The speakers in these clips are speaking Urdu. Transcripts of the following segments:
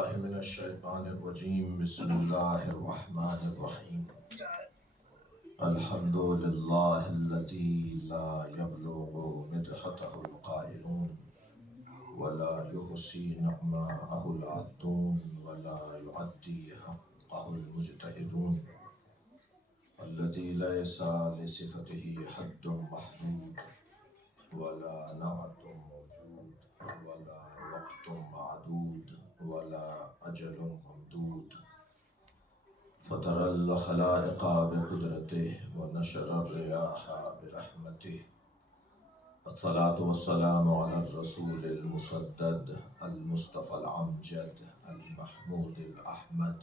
بالله من الشيطان الرجيم بسم الله الرحمن الرحيم الحمد لله الذي لا يبلغ مدحته القائلون ولا يحصي نعماءه العادون ولا يعدي حقه المجتهدون الذي ليس لصفته حد محدود ولا نعت موجود ولا وقت معدود ولا أجل ممدود فطر الخلائق بقدرته ونشر الرياح برحمته الصلاة والسلام على الرسول المسدد المصطفى الأمجد المحمود الأحمد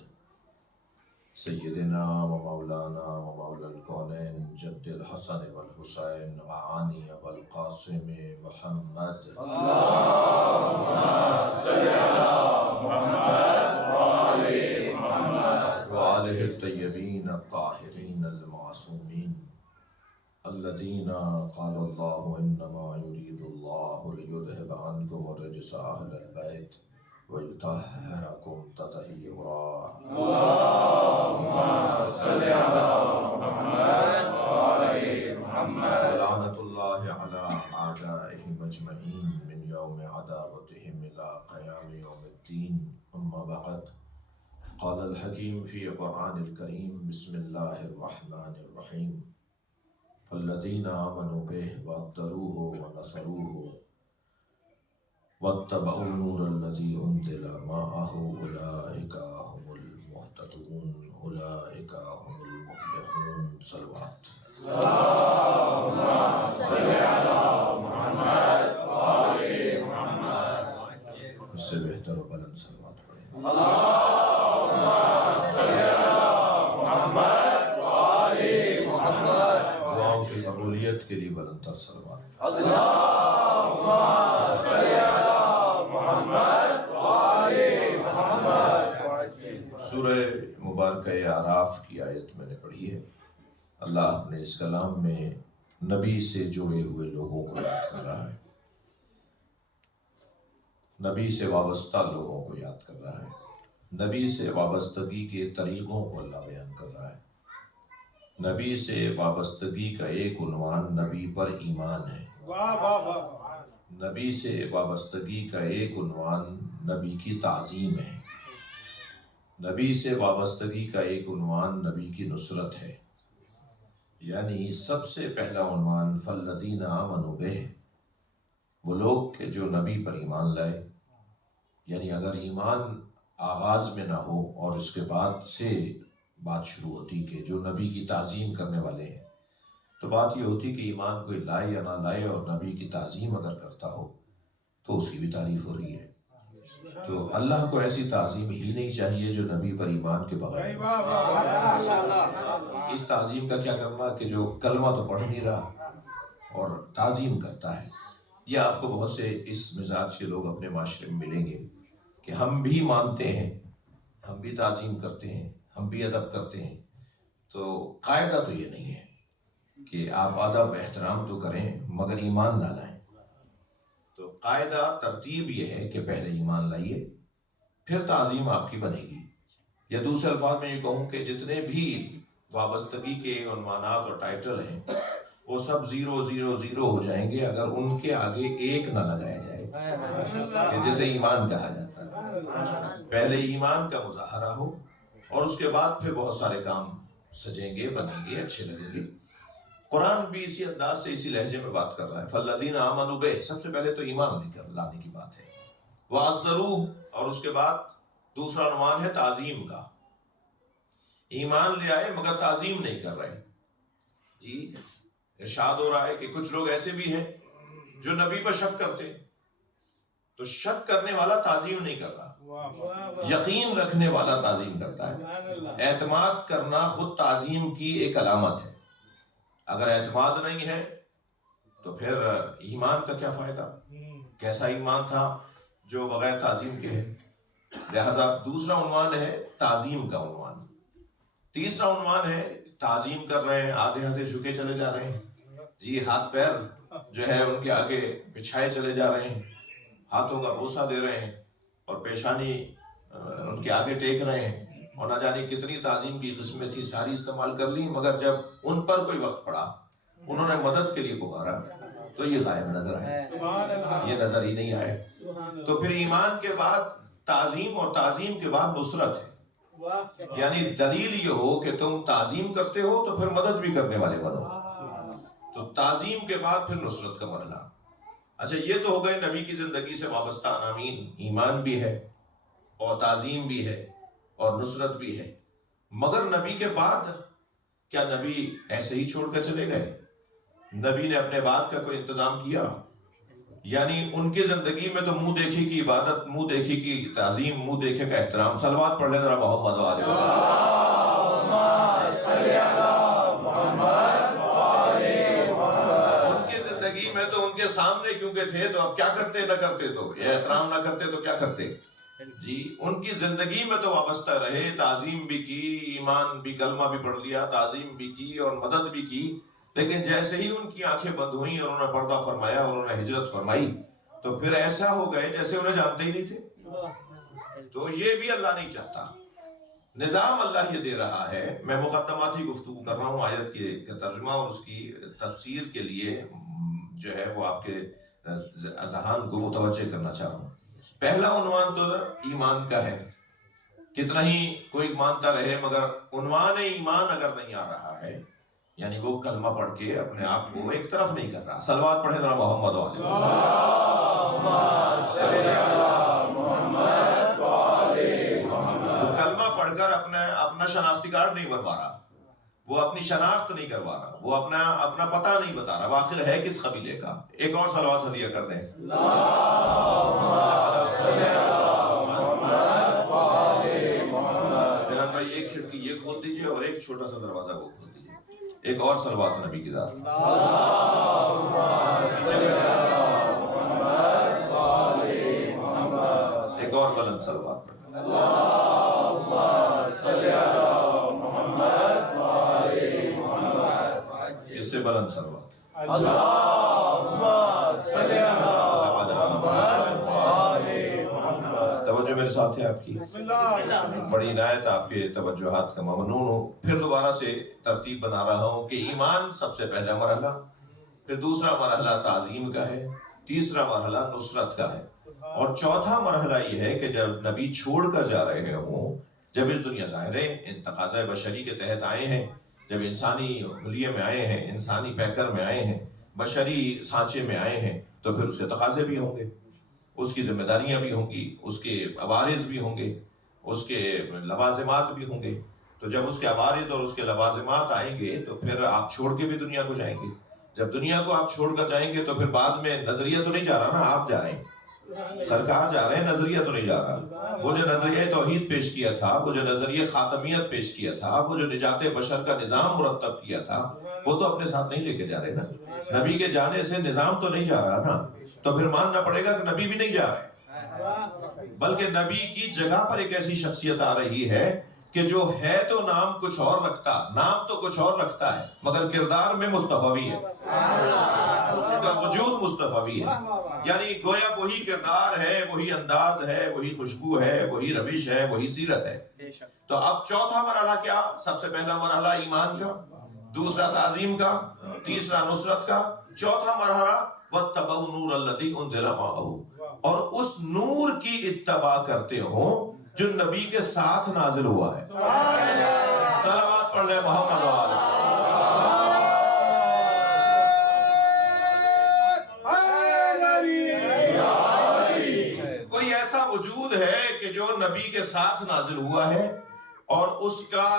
سيدنا ومولانا ومولى الكونين جد الحسن والحسين وعاني والقاسم محمد اللهم صل على محمد وآل محمد وآله الطيبين الطاهرين المعصومين الذين قال الله إنما يريد الله ليذهب عنكم الرجس أهل البيت ويطهركم تطهيرا. اللهم صل على محمد وآل محمد ولعنة الله على أعدائهم أجمعين من يوم عداوتهم إلى قيام يوم الدين. أما بعد، قال الحكيم في القرآن الكريم بسم الله الرحمن الرحيم الذين آمنوا به وأطروه ونصروه واتبعوا النور الذي أنزل معه أولئك هم المهتدون أولئك هم المفلحون. صلوات. اللهم صل على محمد وآل محمد. اس سے بہتر و بلند صلوات پڑھیں. اللهم صل على محمد وآل محمد. دعاؤں کی قبولیت کے لیے بلند تر صلوات. اللهم صل على محمد وآل محمد. سورہ مبارکہ اعراف کی آیت میں نے پڑھی ہے. اللہ نے اس کلام میں نبی سے جڑے ہوئے لوگوں کو یاد کر رہا ہے، نبی سے وابستہ لوگوں کو یاد کر رہا ہے، نبی سے وابستگی کے طریقوں کو اللہ بیان کر رہا ہے. نبی سے وابستگی کا ایک عنوان نبی پر ایمان ہے. نبی سے وابستگی کا ایک عنوان نبی کی تعظیم ہے. نبی سے وابستگی کا ایک عنوان نبی کی نصرت ہے. یعنی سب سے پہلا عنوان فالذین آمنوا بہ، وہ لوگ کہ جو نبی پر ایمان لائے. یعنی اگر ایمان آغاز میں نہ ہو اور اس کے بعد سے بات شروع ہوتی کہ جو نبی کی تعظیم کرنے والے ہیں، تو بات یہ ہوتی کہ ایمان کوئی لائے یا نہ لائے اور نبی کی تعظیم اگر کرتا ہو تو اس کی بھی تعریف ہو رہی ہے. تو اللہ کو ایسی تعظیم ہی نہیں چاہیے جو نبی پر ایمان کے بغیر ہو. اس تعظیم کا کیا کرنا کہ جو کلمہ تو پڑھ نہیں رہا اور تعظیم کرتا ہے. یہ آپ کو بہت سے اس مزاج کے لوگ اپنے معاشرے میں ملیں گے کہ ہم بھی مانتے ہیں، ہم بھی تعظیم کرتے ہیں، ہم بھی ادب کرتے ہیں. تو قاعدہ تو یہ نہیں ہے کہ آپ ادب احترام تو کریں مگر ایمان نہ لائیں. تو قاعدہ ترتیب یہ ہے کہ پہلے ایمان لائیے پھر تعظیم آپ کی بنے گی. یا دوسرے الفاظ میں یہ کہوں کہ جتنے بھی وابستگی کے عنوانات اور ٹائٹل ہیں وہ سب 000 ہو جائیں گے اگر ان کے آگے ایک نہ لگایا جائے کہ جسے ایمان کہا جاتا ہے. پہلے ایمان کا مظاہرہ ہو اور اس کے بعد پھر بہت سارے کام سجیں گے، بنیں گے، اچھے لگیں گے. قرآن بھی اسی انداز سے اسی لہجے میں بات کر رہا ہے. فالذین آمنوا بہ، سب سے پہلے تو ایمان لے کر لانے کی بات ہے. وعزروہ، اور اس کے بعد دوسرا عنوان ہے تعظیم کا. ایمان لے آئے مگر تعظیم نہیں کر رہے. جی ارشاد ہو رہا ہے کہ کچھ لوگ ایسے بھی ہیں جو نبی پر شک کرتے ہیں. تو شک کرنے والا تعظیم نہیں کر رہا، یقین رکھنے والا تعظیم کرتا ہے. اعتماد کرنا خود تعظیم کی ایک علامت ہے. اگر اعتماد نہیں ہے تو پھر ایمان کا کیا فائدہ؟ کیسا ایمان تھا جو بغیر تعظیم کے ہے؟ لہذا دوسرا عنوان ہے تعظیم کا عنوان. تیسرا عنوان ہے تعظیم کر رہے ہیں، آدھے آدھے جھکے چلے جا رہے ہیں. جی ہاتھ پیر جو ہے ان کے آگے بچھائے چلے جا رہے ہیں، ہاتھوں کا بوسہ دے رہے ہیں اور پیشانی ان کے آگے ٹیک رہے ہیں، اور نہ جانے کتنی تعظیم کی قسمیں تھی، ساری استعمال کر لی، مگر جب ان پر کوئی وقت پڑا، انہوں نے مدد کے لیے پکارا، تو یہ غائب نظر آئے، یہ نظر ہی نہیں آئے۔ تو پھر ایمان کے بعد تعظیم، اور تعظیم کے بعد نصرت ہے، یعنی دلیل یہ ہو کہ تم تعظیم کرتے ہو تو پھر مدد بھی کرنے والے بنو۔ تو تعظیم کے بعد پھر نصرت کا مرحلہ۔ اچھا، یہ تو ہو گئے نبی کی زندگی سے وابستہ عناوین، ایمان بھی ہے اور تعظیم بھی ہے اور نصرت بھی ہے۔ مگر نبی کے بعد کیا نبی ایسے ہی چھوڑ کر چلے گئے؟ نبی نے اپنے بعد کا کوئی انتظام کیا؟ یعنی ان کی زندگی میں تو منہ دیکھی کی عبادت، منہ دیکھی کی تعظیم، منہ دیکھے کا احترام۔ صلوات پڑھ لیں ذرا محمد والے۔ ان کی زندگی میں تو ان کے سامنے کیونکہ تھے، تو اب کیا کرتے نہ کرتے، تو یہ احترام نہ کرتے تو کیا کرتے؟ جی، ان کی زندگی میں تو وابستہ رہے، تعظیم بھی کی، ایمان بھی، کلمہ بھی پڑھ لیا، تعظیم بھی کی اور مدد بھی کی، لیکن جیسے ہی ان کی آنکھیں بند ہوئیں اور انہوں نے پردہ فرمایا اور انہوں نے ہجرت فرمائی، تو پھر ایسا ہو گئے جیسے انہیں جانتے ہی نہیں تھے۔ تو یہ بھی اللہ نہیں چاہتا۔ نظام اللہ یہ دے رہا ہے۔ میں مقدماتی گفتگو کر رہا ہوں آیت کے ترجمہ اور اس کی تفسیر کے لیے جو ہے وہ آپ کے اذہان کو متوجہ کرنا چاہ رہا ہوں۔ پہلا عنوان تو ایمان کا ہے، کتنا ہی کوئی مانتا رہے مگر عنوان ایمان اگر نہیں آ رہا ہے، یعنی وہ کلمہ پڑھ کے اپنے آپ کو ایک طرف نہیں کر رہا۔ صلوات پڑھیں ذرا محمد والے۔ وہ کلمہ پڑھ کر اپنا شناختی کارڈ نہیں بنوا رہا، وہ اپنی شناخت نہیں کروا رہا، وہ اپنا پتہ نہیں بتا رہا، آخر ہے کس قبیلے کا۔ ایک اور صلوات ہدیہ کر دیں۔ جناب بھائی ایک کھڑکی یہ کھول دیجئے اور ایک چھوٹا سا دروازہ وہ کھول دیجئے۔ ایک اور صلوات نبی کی ذات۔ ایک اور بلند صلوات پڑھ۔ اس سے بلند صلوات۔ توجہ میرے ساتھ ہے آپ کی، بڑی عنایت آپ کے توجہات کا ممنون ہوں۔ پھر دوبارہ سے ترتیب بنا رہا ہوں کہ ایمان سب سے پہلا مرحلہ، پھر دوسرا مرحلہ تعظیم کا ہے، تیسرا مرحلہ نصرت کا ہے، اور چوتھا مرحلہ یہ ہے کہ جب نبی چھوڑ کر جا رہے ہوں، جب اس دنیا ظاہر ہے تقاضۂ بشری کے تحت آئے ہیں، جب انسانی حلیے میں آئے ہیں، انسانی پیکر میں آئے ہیں، بشری سانچے میں آئے ہیں، تو پھر اس کے تقاضے بھی ہوں گے، اس کی ذمہ داریاں بھی ہوں گی، اس کے عوارض بھی ہوں گے، اس کے لوازمات بھی ہوں گے۔ تو جب اس کے عوارض اور اس کے لوازمات آئیں گے تو پھر آپ چھوڑ کے بھی دنیا کو جائیں گے۔ جب دنیا کو آپ چھوڑ کر جائیں گے تو پھر بعد میں نظریہ تو نہیں جا رہا نا، آپ جا رہے ہیں، سرکار جا رہے ہیں، نظریہ تو نہیں جا رہا۔ وہ جو نظریہ توحید پیش کیا تھا، وہ جو نظریہ خاتمیت پیش کیا تھا، وہ جو نجات بشر کا نظام مرتب کیا تھا، وہ تو اپنے ساتھ نہیں لے کے جا رہے نا۔ نبی کے جانے سے نظام تو نہیں جا رہا نا، تو پھر ماننا پڑے گا کہ نبی بھی نہیں جا رہے، بلکہ نبی کی جگہ پر ایک ایسی شخصیت آ رہی ہے کہ جو ہے تو نام کچھ اور رکھتا، نام تو کچھ اور رکھتا ہے مگر کردار میں مصطفی ہے، اس کا وجود مصطفی ہے، یعنی گویا وہی کردار ہے، وہی انداز ہے، وہی خوشبو ہے، وہی روش ہے، وہی سیرت ہے۔ تو اب چوتھا مرحلہ کیا؟ سب سے پہلا مرحلہ ایمان کا، دوسرا تعظیم کا، تیسرا نصرت کا، چوتھا مرحلہ وَاتَّبَعُوا النُّورَ الَّذِي أُنزِلَ مَعَهُ، اور اس نور کی اتباع کرتے ہوں جو نبی کے ساتھ نازل ہوا ہے۔ صلوات پڑھ لیں محمد والے۔ کوئی ایسا وجود ہے کہ جو نبی کے ساتھ نازل ہوا ہے اور اس کا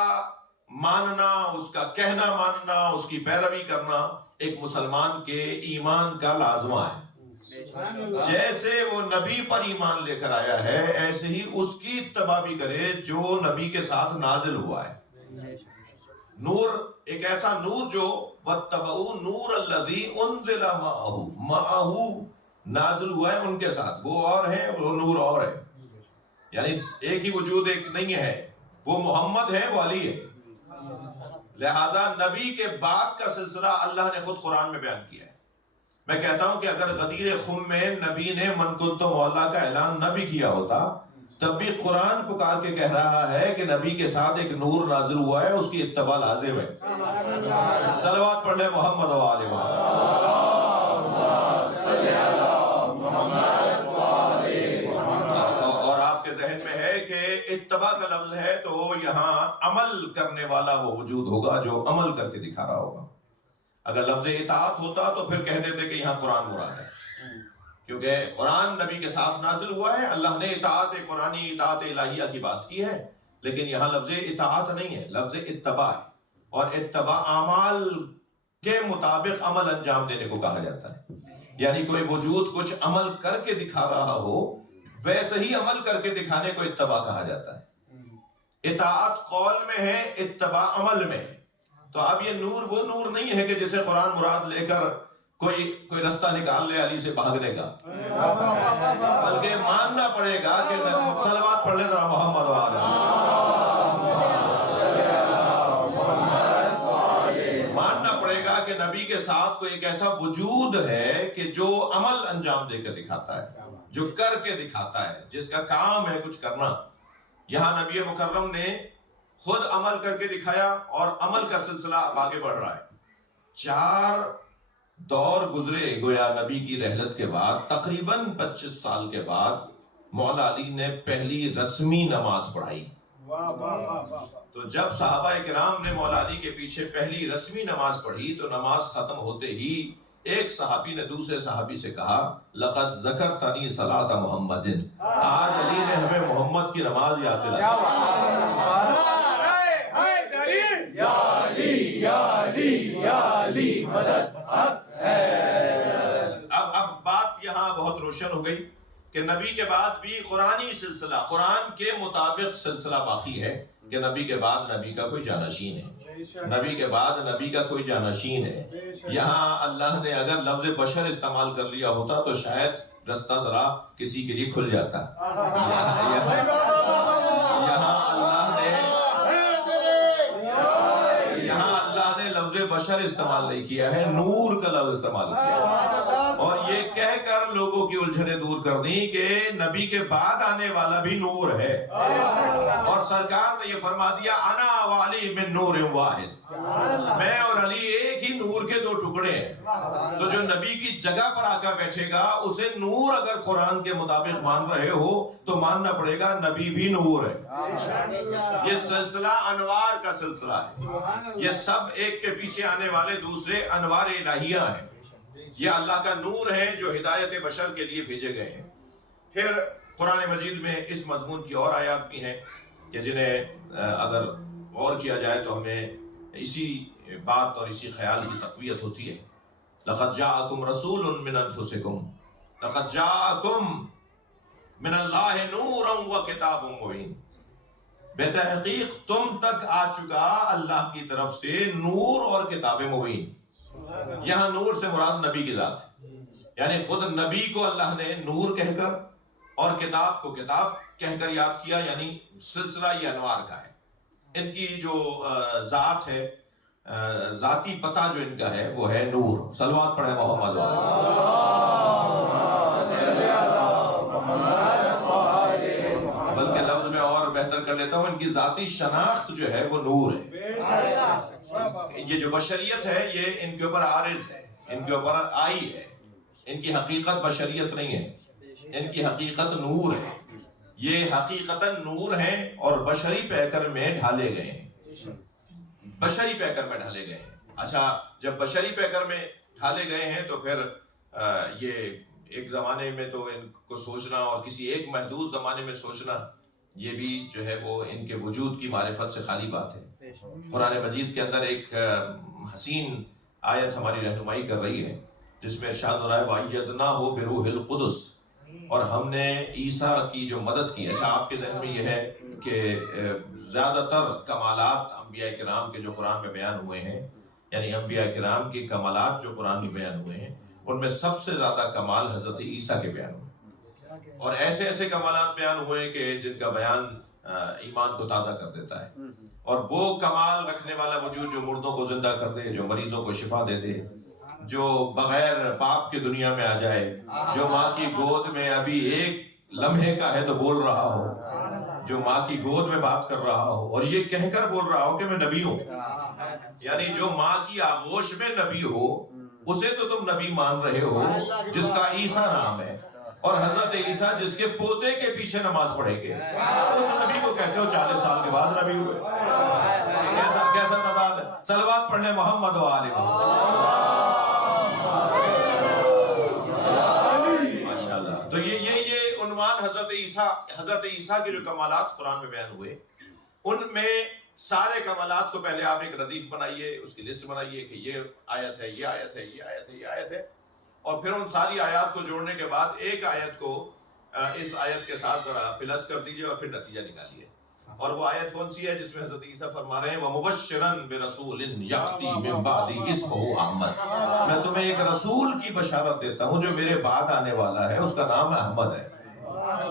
ماننا، اس کا کہنا ماننا، اس کی پیروی کرنا ایک مسلمان کے ایمان کا لازمہ ہے۔ جیسے وہ نبی پر ایمان لے کر آیا ہے، ایسے ہی اس کی اتباع بھی کرے جو نبی کے ساتھ نازل ہوا ہے۔ نور، ایک ایسا نور جو وَاتَّبَعُوا النُّورَ الَّذِي أُنزِلَ مَعَهُ، معه نازل ہوا ہے ان کے ساتھ، وہ اور ہے، وہ نور اور ہے، یعنی ایک ہی وجود ایک نہیں ہے، وہ محمد ہے، وہ علی ہے۔ لہٰذا نبی کے بعد کا سلسلہ اللہ نے خود قرآن میں بیان کیا ہے۔ میں کہتا ہوں کہ اگر غدیر خم میں نبی نے من کنت مولا کا اعلان نہ بھی کیا ہوتا تب بھی قرآن پکار کے کہہ رہا ہے کہ نبی کے ساتھ ایک نور نازل ہوا ہے، اس کی اتباع لازم ہے۔ صلوات پڑھ لیں محمد و آل محمد۔ اور آپ کے ذہن میں ہے کہ اتباع کا لفظ ہے تو یہاں عمل کرنے والا وہ وجود ہوگا جو عمل کر کے دکھا رہا ہوگا۔ اگر لفظ اطاعت ہوتا تو پھر کہہ دیتے کہ یہاں قرآن مراد ہے، کیونکہ قرآن نبی کے ساتھ نازل ہوا ہے، اللہ نے اطاعت قرآنی اطاعت الہیہ کی بات کی ہے، لیکن یہاں لفظ اطاعت نہیں ہے، لفظ اتباع ہے، اور اتباع اعمال کے مطابق عمل انجام دینے کو کہا جاتا ہے۔ یعنی کوئی وجود کچھ عمل کر کے دکھا رہا ہو، ویسے ہی عمل کر کے دکھانے کو اتباع کہا جاتا ہے۔ اطاعت قول میں ہے، اتباع عمل میں ہے۔ تو اب یہ نور وہ نور نہیں ہے کہ جسے قرآن مراد لے کر کوئی رستہ نکال لے علی سے بھاگنے کا، بلکہ ماننا پڑے گا کہ صلوات پڑھ لیں ذرا محمد و آل محمد۔ ماننا پڑے گا کہ نبی کے ساتھ کوئی ایک ایسا وجود ہے کہ جو عمل انجام دے کر دکھاتا ہے، جو کر کے دکھاتا ہے، جس کا کام ہے کچھ کرنا۔ یہاں نبی مکرم نے خود عمل کر کے دکھایا اور عمل کا سلسلہ اب آگے بڑھ رہا ہے۔ 4 دور گزرے گویا نبی کی رحلت کے بعد، تقریباً 25 سال کے بعد مولا علی نے پہلی رسمی نماز پڑھائی۔ تو جب صحابہ کرام نے مولا علی کے پیچھے پہلی رسمی نماز پڑھی تو نماز ختم ہوتے ہی ایک صحابی نے دوسرے صحابی سے کہا، لقد ذکرتنی صلاۃ محمد، آج علی نے ہمیں محمد کی نماز یاد دلائی۔ اب بات یہاں بہت روشن ہو گئی کہ نبی کے بعد بھی قرآنی سلسلہ، قرآن کے مطابق سلسلہ باقی ہے کہ نبی کے بعد نبی کا کوئی جانشین ہے، نبی کے بعد نبی کا کوئی جانشین ہے۔ یہاں اللہ نے اگر لفظ بشر استعمال کر لیا ہوتا تو شاید رستہ ذرا کسی کے لیے کھل جاتا۔ یہاں اللہ نے لفظ بشر استعمال نہیں کیا ہے، نور کا لفظ استعمال کیا، اور یہ کہہ کر لوگوں کی الجھنیں دور کر دی کہ نبی کے بعد آنے والا بھی نور ہے، اور سرکار نے یہ فرما دیا، انا وعلی من نور واحد، میں اور علی ایک ہی نور کے 2 ٹکڑے ہیں۔ تو جو نبی کی جگہ پر آ کر بیٹھے گا اسے نور اگر قرآن کے مطابق مان رہے ہو تو ماننا پڑے گا نبی بھی نور ہے۔ یہ سلسلہ انوار کا سلسلہ ہے، یہ سب ایک کے پیچھے آنے والے دوسرے انوار الہیہ ہیں۔ یہ اللہ کا نور ہے جو ہدایت بشر کے لیے بھیجے گئے ہیں۔ پھر قرآن مجید میں اس مضمون کی اور آیات بھی ہیں کہ جنہیں اگر غور کیا جائے تو ہمیں اسی بات اور اسی خیال کی تقویت ہوتی ہے۔ لقد جاءکم رسول من انفسکم، لقد جاءکم من اللہ نورا وکتاب مبین، بے تحقیق تم تک آ چکا اللہ کی طرف سے نور اور کتاب مبین۔ یہاں نور سے مراد نبی کی ذات ہے، یعنی خود نبی کو اللہ نے نور کہہ کر اور کتاب کو کتاب کہہ کر یاد کیا، یعنی سلسلہ یہ انوار کا ہے۔ ان کی جو ذات ہے، ذاتی پتہ جو ان کا ہے وہ ہے نور۔ صلوات پڑھیں محمد بلکہ لفظ میں اور بہتر کر لیتا ہوں، ان کی ذاتی شناخت جو ہے وہ نور ہے۔ یہ جو بشریت ہے یہ ان کے اوپر عارض ہے، ان کے اوپر آئی ہے، ان کی حقیقت بشریت نہیں ہے، ان کی حقیقت نور ہے۔ یہ حقیقتاً نور ہیں اور بشری پیکر میں ڈھالے گئے ہیں، بشری پیکر میں ڈھالے گئے ہیں۔ اچھا، جب بشری پیکر میں ڈھالے گئے ہیں تو پھر یہ ایک زمانے میں تو ان کو سوچنا اور کسی ایک محدود زمانے میں سوچنا یہ بھی جو ہے وہ ان کے وجود کی معرفت سے خالی بات ہے۔ قرآن مجید کے اندر ایک حسین آیت ہماری رہنمائی کر رہی ہے جس میں ارشاد ہو رہا ہے وَأَيَّدْنَاهُ بِرُوحِ الْقُدُسِ، اور ہم نے عیسیٰ کی جو مدد کی۔ اچھا، آپ کے ذہن میں یہ ہے کہ زیادہ تر کمالات انبیاء کرام کے جو قرآن میں بیان ہوئے ہیں، یعنی انبیاء کرام کے کمالات جو قرآن میں بیان ہوئے ہیں ان میں سب سے زیادہ کمال حضرت عیسیٰ کے بیان ہوئے، اور ایسے ایسے کمالات بیان ہوئے کہ جن کا بیان ایمان کو تازہ کر دیتا ہے۔ اور وہ کمال رکھنے والا وجود جو مردوں کو زندہ کر دے، جو مریضوں کو شفا دے دے، جو بغیر باپ کے دنیا میں آ جائے، جو ماں کی گود میں ابھی ایک لمحے کا ہے تو بول رہا ہو، جو ماں کی گود میں بات کر رہا ہو اور یہ کہہ کر بول رہا ہو کہ میں نبی ہوں، یعنی جو ماں کی آغوش میں نبی ہو اسے تو تم نبی مان رہے ہو جس کا عیسیٰ نام ہے، اور حضرت عیسیٰ جس کے پوتے کے پیچھے نماز پڑھیں گے اس نبی کو کہتے ہو 40 سال کے بعد نبی ہوئے۔ کیسا تضاد ہے؟ صلوات پڑھ لیں محمد و آل محمد۔ ماشاءاللہ۔ تو یہ عنوان حضرت عیسیٰ کے جو کمالات قرآن میں بیان ہوئے، ان میں سارے کمالات کو پہلے آپ ایک ردیف بنائیے، اس کی لسٹ بنائیے کہ یہ آیت ہے، یہ آیت ہے، یہ آیت ہے، یہ آیت ہے، اور پھر ان ساری آیات کو جوڑنے کے بعد ایک آیت کو اس آیت کے ساتھ ذرا پلس کر دیجئے اور پھر نتیجہ نکالیے۔ اور وہ آیت کون سی ہے جس میں حضرت عیسیٰ فرما رہے ہیں وَمُبَشِّرًا بِرَسُولٍ يَأْتِي مِن بَعْدِي اسْمُهُ احمد، میں تمہیں ایک رسول کی بشارت دیتا ہوں جو میرے بعد آنے والا ہے، اس کا نام احمد ہے۔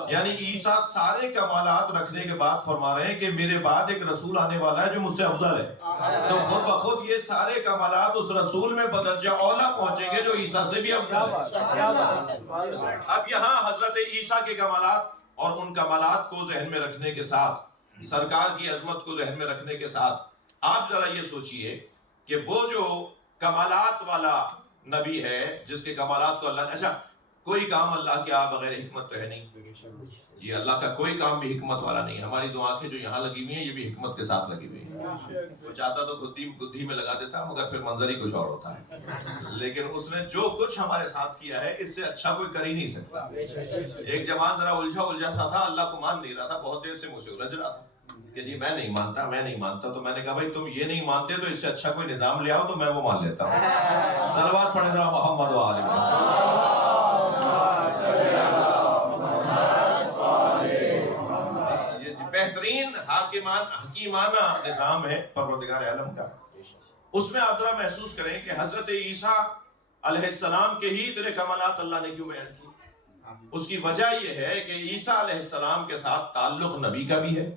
یعنی عیسیٰ سارے کمالات رکھنے کے بعد فرما رہے ہیں کہ میرے بعد ایک رسول آنے والا ہے جو مجھ سے افضل ہے، تو خود بخود یہ سارے کمالات اس رسول میں بدرجہ اولا پہنچیں گے جو عیسیٰ سے بھی افضل ہے۔ اب یہاں حضرت عیسیٰ کے کمالات اور ان کمالات کو ذہن میں رکھنے کے ساتھ، سرکار کی عظمت کو ذہن میں رکھنے کے ساتھ، آپ ذرا یہ سوچئے کہ وہ جو کمالات والا نبی ہے جس کے کمالات کو اللہ نے، اچھا کوئی کام اللہ کے بغیر حکمت تو ہے نہیں، یہ اللہ کا کوئی کام بھی حکمت والا نہیں ہے۔ ہماری دو آنکھیں جو یہاں لگی ہوئی ہیں یہ بھی حکمت کے ساتھ لگی ہوئی ہیں، وہ چاہتا تو گدھی میں لگا دیتا مگر پھر منظر ہی کچھ اور ہوتا ہے، لیکن اس نے جو کچھ ہمارے ساتھ کیا ہے اس سے اچھا کوئی کر ہی نہیں سکتا۔ ایک جوان ذرا الجھا سا تھا، اللہ کو مان نہیں رہا تھا، بہت دیر سے مجھ سے الجھ رہا تھا کہ جی میں نہیں مانتا، تو میں نے کہا بھائی تم یہ نہیں مانتے تو اس سے اچھا کوئی نظام لے آؤ تو میں وہ مان لیتا ہوں۔ صلوات پڑھیں ذرا محمد و آل محمد۔ بہترین حکیمانہ نظام ہے پروردگار عالم کا۔ اس میں آپ ذرا محسوس کریں کہ حضرت عیسیٰ علیہ السلام کے ہی اتنے کمالات اللہ نے کیوں بیان کی؟ اس کی وجہ یہ ہے کہ عیسیٰ علیہ السلام کے ساتھ تعلق نبی کا بھی ہے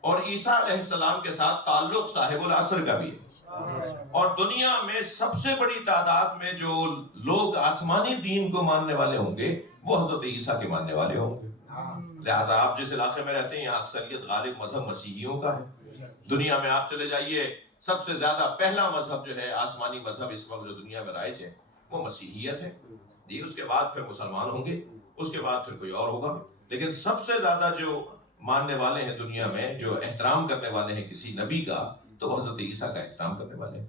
اور عیسیٰ علیہ السلام کے ساتھ تعلق صاحب العصر کا بھی ہے، اور دنیا میں سب سے بڑی تعداد میں جو لوگ آسمانی دین کو ماننے والے ہوں گے وہ حضرت عیسیٰ کے ماننے والے ہوں گے۔ لہٰذا آپ جس علاقے میں رہتے ہیں یہاں اکثریت غالب مذہب مسیحیوں کا ہے۔ دنیا میں آپ چلے جائیے، سب سے زیادہ پہلا مذہب جو ہے آسمانی مذہب اس وقت جو دنیا میں رائج ہے وہ مسیحیت ہے جی، اس کے بعد پھر مسلمان ہوں گے، اس کے بعد پھر کوئی اور ہوگا، لیکن سب سے زیادہ جو ماننے والے ہیں دنیا میں، جو احترام کرنے والے ہیں کسی نبی کا، تو وہ حضرت عیسیٰ کا احترام کرنے والے ہیں۔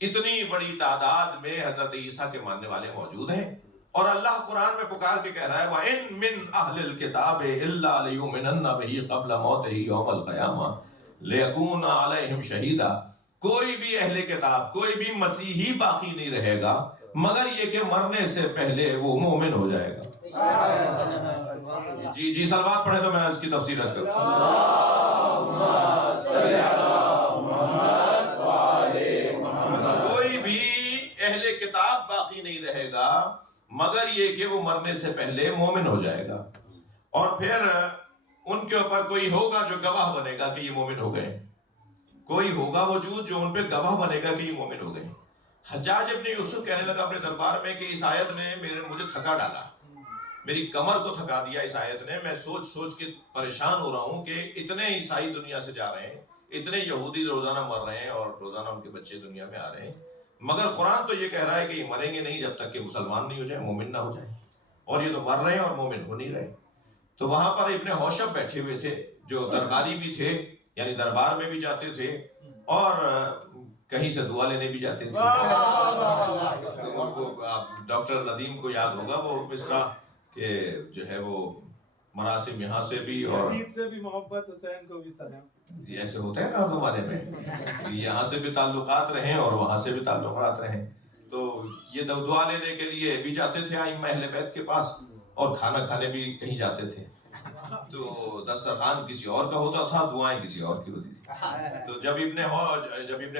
اتنی بڑی تعداد میں حضرت عیسیٰ کے ماننے والے موجود ہیں، اور اللہ قرآن میں پکار کے کہہ رہا ہے وَإِن مِّنْ أَهْلِ الْكِتَابِ إِلَّا لَيُؤْمِنَنَّ بِهِ قَبْلَ مَوْتِهِ يَوْمَ الْقِيَامَةِ لِيَكُونَ عَلَيْهِمْ شَهِيدًا۔ کوئی بھی اہل کتاب، کوئی بھی مسیحی باقی نہیں رہے گا مگر یہ کہ مرنے سے پہلے وہ مومن ہو جائے گا۔ جی صلوات پڑھیں تو میں اس کی تفسیر عرض کرتا ہوں۔ اللہم صلی علی محمد و آل محمد۔ کوئی بھی اہل کتاب باقی نہیں رہے گا مگر یہ کہ وہ مرنے سے پہلے مومن ہو جائے گا، اور پھر ان کے اوپر کوئی ہوگا جو گواہ بنے گا کہ یہ مومن ہو گئے، کوئی ہوگا وجود جو ان پہ گواہ بنے گا کہ یہ مومن ہو گئے۔ حجاج ابن یوسف کہنے لگا اپنے دربار میں کہ اس آیت نے مجھے تھکا ڈالا، میری کمر کو تھکا دیا اس آیت نے، میں سوچ سوچ کے پریشان ہو رہا ہوں کہ اتنے عیسائی دنیا سے جا رہے ہیں، اتنے یہودی روزانہ مر رہے ہیں اور روزانہ ان کے بچے دنیا میں آ رہے ہیں، مگر قرآن تو یہ کہہ رہا ہے کہ یہ مریں گے نہیں جب تک کہ مسلمان نہیں ہو جائیں، مومن نہ ہو جائیں، اور یہ تو مر رہے ہیں اور مومن ہو نہیں رہے۔ تو وہاں پر ابن ہوشب بیٹھے ہوئے تھے جو درباری بھی تھے، یعنی دربار میں بھی جاتے تھے اور کہیں سے دعا لینے بھی جاتے تھے۔ ڈاکٹر ندیم کو یاد ہوگا وہ مصرع کہ جو ہے وہ مراسم یہاں سے بھی اور سے بھی محبت، حسین کو بھی سلام، جی ایسے ہوتا ہے نا زمانے میں، یہاں سے بھی تعلقات رہیں اور وہاں سے بھی تعلقات رہیں، تو یہ دعا لینے کے لیے بھی جاتے تھے ائمہ اہل بیت کے پاس، اور کھانا کھانے بھی کہیں جاتے تھے، تو دسترخوان کسی اور کا ہوتا تھا، دعائیں کسی اور کی ہوتی تھی۔ تو جب ابن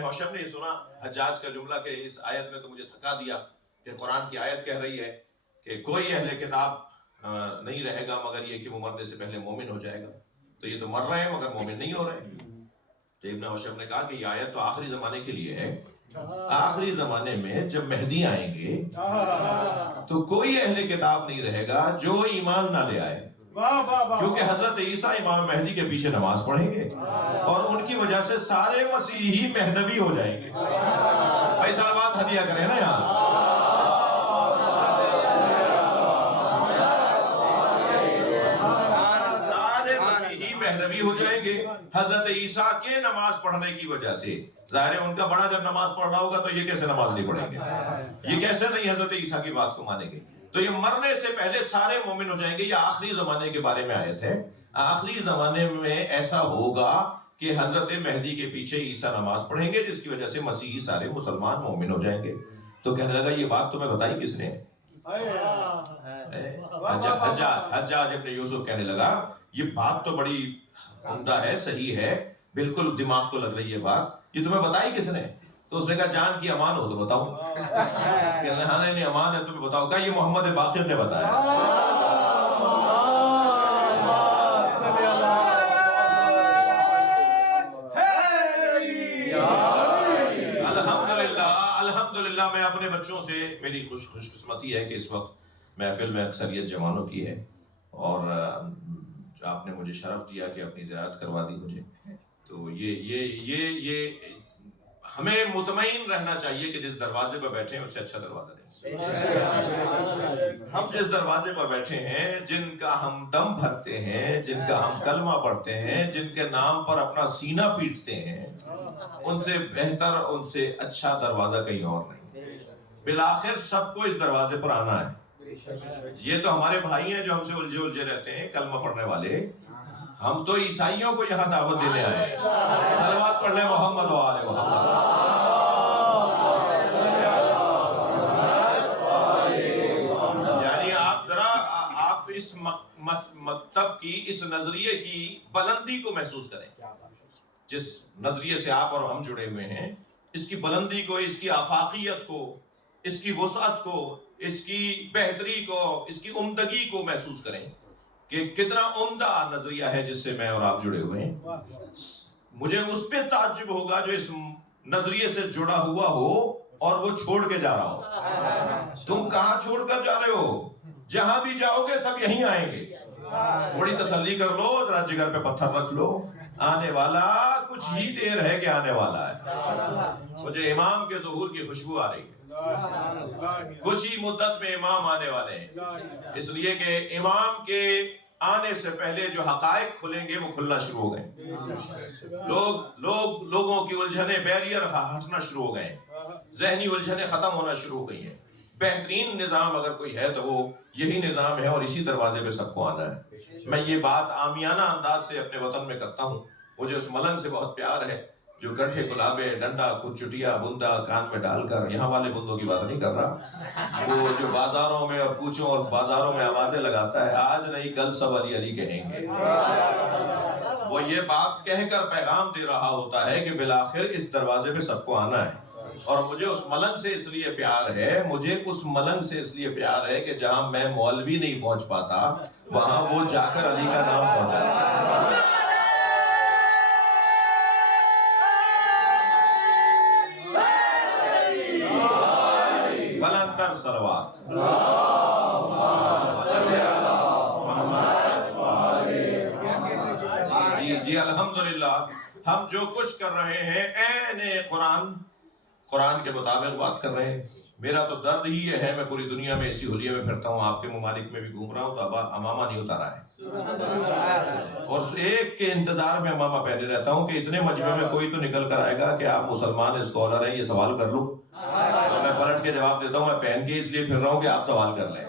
ہوشب نے سنا حجاج کا جملہ کہ اس آیت نے تو مجھے تھکا دیا، کہ قرآن کی آیت کہہ رہی ہے کہ کوئی اہل کتاب نہیں رہے گا مگر یہ کہ وہ مرنے سے پہلے مومن ہو جائے گا، تو یہ تو مر رہے ہیں مگر مومن نہیں ہو رہے، تو ابن ہوشب نے کہا کہ یہ آیت تو آخری زمانے کے لیے ہے، آخری زمانے میں جب مہدی آئیں گے تو کوئی اہل کتاب نہیں رہے گا جو ایمان نہ لے آئے، کیونکہ حضرت عیسیٰ امام مہدی کے پیچھے نماز پڑھیں گے اور ان کی وجہ سے سارے مسیحی مہدوی ہو جائیں گے۔ بھائی صلوات ہدیہ کریں نا یہاں۔ سارے مسیحی مہدوی ہو جائیں گے حضرت عیسیٰ کے نماز پڑھنے کی وجہ سے۔ ظاہر ہے ان کا بڑا جب نماز پڑھ رہا ہوگا تو یہ کیسے نماز نہیں پڑھیں گے، یہ کیسے نہیں حضرت عیسیٰ کی بات کو مانیں گے۔ تو یہ مرنے سے پہلے سارے مومن ہو جائیں گے۔ یہ آخری زمانے کے بارے میں آیت ہے۔ آخری زمانے میں ایسا ہوگا کہ حضرت مہدی کے پیچھے عیسیٰ نماز پڑھیں گے، جس کی وجہ سے مسیحی سارے مسلمان مومن ہو جائیں گے۔ تو کہنے لگا یہ بات تمہیں بتائی کس نے؟ حجاج ابن یوسف کہنے لگا یہ بات تو بڑی عمدہ ہے، صحیح ہے، بالکل دماغ کو لگ رہی ہے بات، یہ تمہیں بتائی کس نے؟ تو اس نے کہا جان کی امان ہو تو بتاؤ۔ کہنے ہاں نہیں امان ہے تمہیں بتاؤ۔ کہا یہ محمد باقر نے بتایا۔ الحمدللہ میں اپنے بچوں سے، میری خوش قسمتی ہے کہ اس وقت محفل میں اکثریت جوانوں کی ہے، اور آپ نے مجھے شرف دیا کہ اپنی زیارت کروا دی مجھے۔ تو یہ ہمیں مطمئن رہنا چاہیے کہ جس دروازے پر بیٹھے ہیں اس سے اچھا دروازہ نہیں۔ ہم جس دروازے پر بیٹھے ہیں، جن کا ہم دم بھرتے ہیں، جن کا ہم کلمہ پڑھتے ہیں، جن کے نام پر اپنا سینہ پیٹتے ہیں، ان سے بہتر، ان سے اچھا دروازہ کہیں اور نہیں۔ بالآخر سب کو اس دروازے پر آنا ہے۔ یہ تو ہمارے بھائی ہیں جو ہم سے الجھے رہتے ہیں، کلمہ پڑھنے والے۔ ہم تو عیسائیوں کو یہاں دعوت دینے آئے ہیں۔ صلوات پڑھنے محمد و آل محمد۔ یعنی آپ اس مکتب کی، اس نظریے کی بلندی کو محسوس کریں۔ جس نظریے سے آپ اور ہم جڑے ہوئے ہیں، اس کی بلندی کو، اس کی آفاقیت کو، اس کی وسعت کو، اس کی بہتری کو، اس کی عمدگی کو محسوس کریں کہ کتنا عمدہ نظریہ ہے جس سے میں اور آپ جڑے ہوئے ہیں۔ مجھے اس پہ تعجب ہوگا جو اس نظریے سے جڑا ہوا ہو اور وہ چھوڑ کے جا رہا ہو۔ تم کہاں چھوڑ کر جا رہے ہو؟ جہاں بھی جاؤ گے سب یہیں آئیں گے۔ تھوڑی تسلی کر لو، ذرا جگر پہ پتھر رکھ لو، آنے والا کچھ ہی دیر ہے کہ آنے والا ہے۔ مجھے امام کے ظہور کی خوشبو آ رہی ہے۔ کچھ ہی مدت میں امام آنے والے ہیں، اس لیے کہ امام کے آنے سے پہلے جو حقائق کھلیں گے وہ کھلنا شروع ہو گئے۔ لوگوں کی الجھنیں، بیریئر ہٹنا شروع ہو گئے، ذہنی الجھنیں ختم ہونا شروع ہو گئی ہیں۔ بہترین نظام اگر کوئی ہے تو وہ یہی نظام ہے، اور اسی دروازے پہ سب کو آنا ہے۔ میں یہ بات عامیانہ انداز سے اپنے وطن میں کرتا ہوں۔ مجھے اس ملنگ سے بہت پیار ہے جو گٹھے گلابے ڈنڈا کچھ چٹیا بندہ کان میں ڈال کر، یہاں والے بندوں کی بات نہیں کر رہا، وہ جو بازاروں میں اور کوچوں اور بازاروں میں آوازیں لگاتا ہے، آج نہیں کل سب علی علی کہیں گے، وہ یہ بات کہہ کر پیغام دے رہا ہوتا ہے کہ بالآخر اس دروازے پہ سب کو آنا ہے۔ اور مجھے اس ملنگ سے اس لیے پیار ہے، مجھے اس ملنگ سے اس لیے پیار ہے کہ جہاں میں مولوی نہیں پہنچ پاتا وہاں وہ جا کر علی کا نام پہنچاتا۔ بلندر صلوات۔ جی الحمدللہ، ہم جو کچھ کر رہے ہیں عین قرآن کے مطابق بات کر رہے ہیں۔ میرا تو درد ہی یہ ہے، میں پوری دنیا میں اسی حلیے میں پھرتا ہوں، آپ کے ممالک میں بھی گھوم رہا ہوں تو اب امامہ نہیں اتارا ہے، اور ایک کے انتظار میں امامہ پہنے رہتا ہوں کہ اتنے مجمع میں کوئی تو نکل کر آئے گا کہ آپ مسلمان اسکالر ہیں، یہ سوال کر لوں، تو میں پلٹ کے جواب دیتا ہوں میں پہن کے اس لیے پھر رہا ہوں کہ آپ سوال کر لیں۔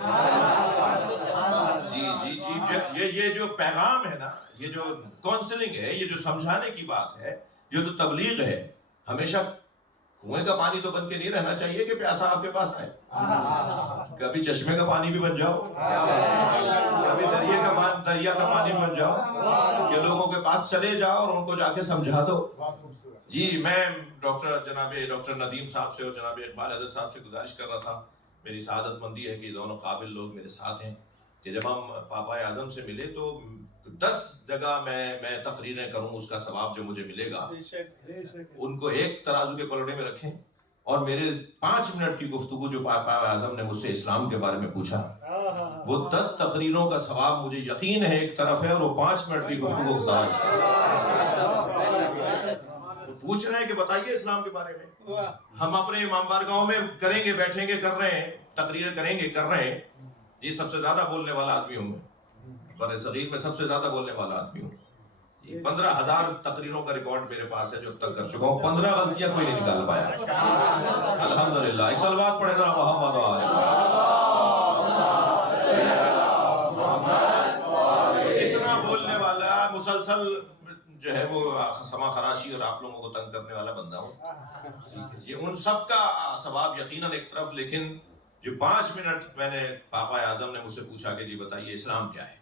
جی یہ جو پیغام ہے نا، یہ جو کونسلنگ ہے، یہ جو سمجھانے کی بات ہے، یہ جو تبلیغ ہے، ہمیشہ کنویں کا پانی تو بن کے نہیں رہنا چاہیے کہ پیاسا آپ کے پاس آئے، کبھی چشمے کا پانی بھی بن جاؤ، کبھی دریا کا پانی بھی بن جاؤ کہ لوگوں کے پاس چلے جاؤ اور ان کو جا کے سمجھا دو۔ جی میں جناب ڈاکٹر ندیم صاحب سے اور جناب اقبال حضرت صاحب سے گزارش کر رہا تھا، میری سعادت مندی ہے کہ دونوں قابل لوگ میرے ساتھ ہیں، کہ جب ہم پاپا اعظم سے ملے تو 10 جگہ میں تقریریں کروں، اس کا ثواب جو مجھے ملے گا ان کو ایک ترازو کے پلڑے میں رکھیں اور میرے 5 منٹ کی گفتگو جو پاپا اعظم نے مجھ سے اسلام کے بارے میں پوچھا، وہ 10 تقریروں کا ثواب مجھے یقین ہے ایک طرف ہے، اور وہ 5 منٹ کی گفتگو کا ثواب پوچھ رہے ہیں کہ بتائیے اسلام کے بارے میں۔ ہم اپنے امام بارگاہوں میں کریں گے، بیٹھیں گے، کر رہے ہیں، تقریر کریں گے، کر رہے ہیں، یہ سب سے زیادہ بولنے والا آدمی ہوں میں، بر صغیر میں سب سے زیادہ بولنے والا آدمی ہوں۔ 15,000 تقریروں کا ریکارڈ میرے پاس ہے جو اب تک کر چکا ہوں، 15 غلطیاں کوئی نہیں نکال پایا، الحمدللہ۔ ایک صلوات پڑھیں ذرا محمد و آل محمد۔ اتنا بولنے والا، مسلسل جو ہے وہ سما خراشی اور آپ لوگوں کو تنگ کرنے والا بندہ ہوں، یہ ان سب کا ثواب یقیناً ایک طرف، لیکن جو 5 منٹ میں نے پاپا اعظم نے مجھ سے پوچھا کہ جی بتائیے اسلام کیا ہے،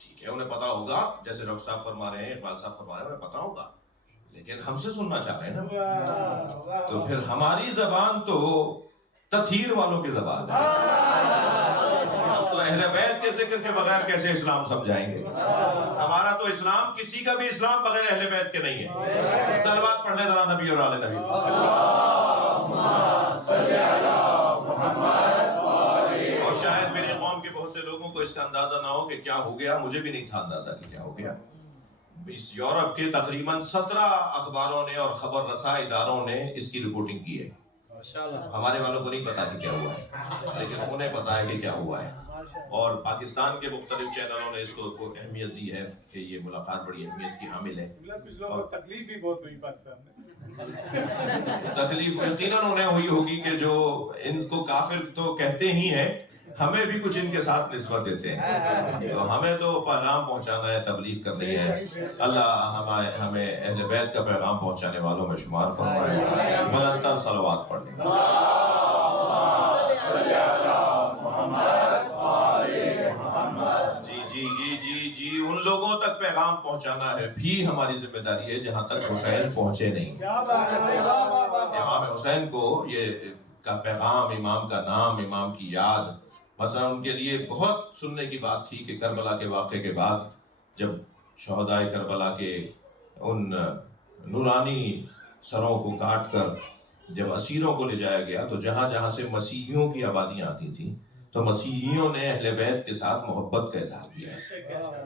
ٹھیک ہے انہیں پتا ہوگا، جیسے ڈاکٹر صاحب فرما رہے ہیں، اقبال صاحب فرما رہے ہیں، انہیں پتا ہوگا، لیکن ہم سے سننا چاہ رہے ہیں نا، تو پھر ہماری زبان تو تطہیر والوں کی زبان ہے، تو اہل بیت کے ذکر کے بغیر کیسے اسلام سمجھائیں گے؟ ہمارا تو اسلام، کسی کا بھی اسلام بغیر اہل بیت کے نہیں ہے۔ صلوات پڑھنے ذرا نبی اور آل نبی۔ اور شاید میرے قوم کے بہت سے لوگوں کو اس کا اندازہ نہ ہو کہ کیا ہو گیا، مجھے بھی نہیں تھا اندازہ کہ کیا ہو گیا۔ اس یورپ کے تقریباً 17 اخباروں نے اور خبر رساں اداروں نے اس کی رپورٹنگ کی ہے۔ ہمارے والوں کو نہیں پتا کہ کیا ہوا ہے، لیکن انہیں پتا ہے کہ کیا ہوا ہے، اور پاکستان کے مختلف چینلوں نے اس کو اہمیت دی ہے کہ یہ ملاقات بڑی اہمیت کی حامل ہے۔ تکلیف بھی بہت ہوئی پاکستان میں، تکلیف یقیناً انہیں ہوئی ہوگی کہ جو ان کو کافر تو کہتے ہی ہیں، ہمیں بھی کچھ ان کے ساتھ نسبت دیتے ہیں، تو ہمیں تو پیغام پہنچانا ہے، تبلیغ کرنی ہے۔ اللہ ہمیں اہل بیت کا پیغام پہنچانے والوں میں شمار فرمائے۔ بلندتر صلوات پڑھیں۔ جی ان لوگوں تک پیغام پہنچانا ہے بھی ہماری ذمہ داری ہے جہاں تک حسین پہنچے نہیں۔ امام حسین کو یہ کا پیغام، امام کا نام، امام کی یاد، مثلا ان کے لیے بہت سننے کی بات تھی کہ کربلا کے واقعے کے بعد جب شہدائے کربلا کے ان نورانی سروں کو کاٹ کر جب اسیروں کو لے جایا گیا، تو جہاں جہاں سے مسیحیوں کی آبادیاں آتی تھیں تو مسیحیوں نے اہل بیت کے ساتھ محبت کا اظہار کیا ہے۔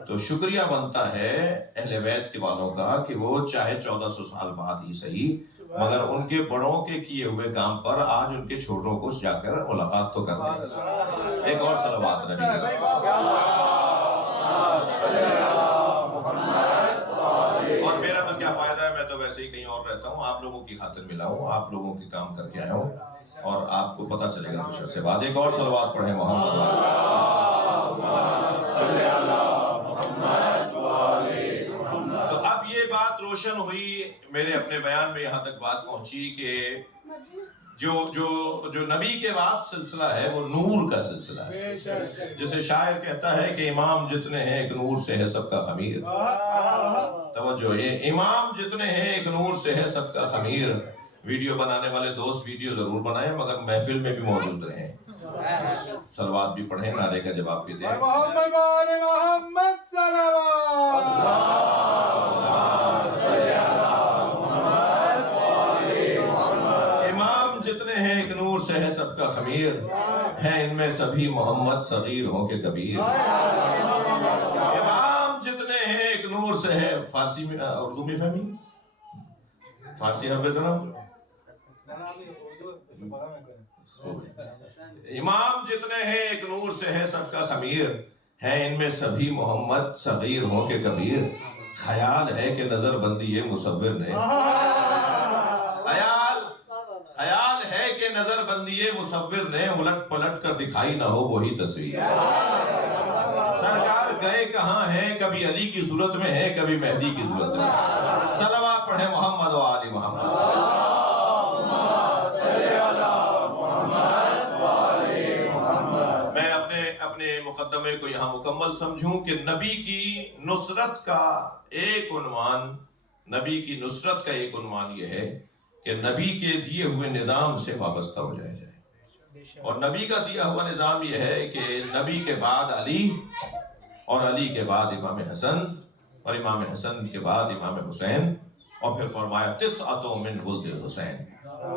تو شکریہ بنتا ہے اہل بیت کے والوں کا کہ وہ چاہے 1400 سال بعد ہی صحیح، مگر ان کے بڑوں کے کیے ہوئے کام پر آج ان کے چھوٹوں کو جا کر ملاقات تو کر دیں۔ ایک اور صلوات نبی۔ اور میرا تو کیا فائدہ ہے، میں تو ویسے ہی کہیں اور رہتا ہوں، آپ لوگوں کی خاطر ملا ہوں، آپ لوگوں کے کام کر کے آیا ہوں، اور آپ کو پتہ چلے گا کچھ عرصے بعد۔ ایک اور صلوات پڑھیں محمد۔ تو اب یہ بات روشن ہوئی، میرے اپنے بیان میں یہاں تک بات پہنچی کہ جو نبی کے بعد سلسلہ ہے وہ نور کا سلسلہ ہے۔ جیسے شاعر کہتا ہے کہ امام جتنے ہیں ایک نور سے ہے سب کا خمیر۔ توجہ، یہ امام جتنے ہیں ایک نور سے ہے سب کا خمیر۔ ویڈیو بنانے والے دوست ویڈیو ضرور بنائیں، مگر محفل میں بھی موجود رہیں، صلوات بھی پڑھیں، نعرے کا جواب بھی دیں۔ محمد وآل محمد صلوات۔ امام جتنے ہیں ایک نور سے ہے سب کا خمیر، ہیں ان میں سبھی محمد صغیر ہوں کہ کبیر۔ امام جتنے ہیں ایک نور سے ہے، فارسی میں اردو میں فہمی، فارسی حرف ذرا۔ امام جتنے ہیں ایک نور سے ہے سب کا خمیر، ہیں ان میں سبھی محمد صغیر ہوں کہ کبیر۔ خیال ہے کہ نظر بندی یہ مصور نے، خیال ہے کہ نظر بندی یہ مصور نے، الٹ پلٹ کر دکھائی نہ ہو وہی تصویر۔ سرکار گئے کہاں ہیں، کبھی علی کی صورت میں ہے، کبھی مہدی کی صورت میں۔ صلوات پڑھیں محمد و آل محمد۔ میں اپنے مقدمے کو یہاں مکمل سمجھوں کہ نبی کی نصرت کا ایک عنوان یہ ہے کہ نبی کے دیے ہوئے نظام سے وابستہ ہو جائے۔ اور نبی کا دیا ہوا نظام یہ ہے کہ نبی کے بعد علی، اور علی کے بعد امام حسن، اور امام حسن کے بعد امام حسین، اور پھر فرمایا تسعۃ من ولد الحسین،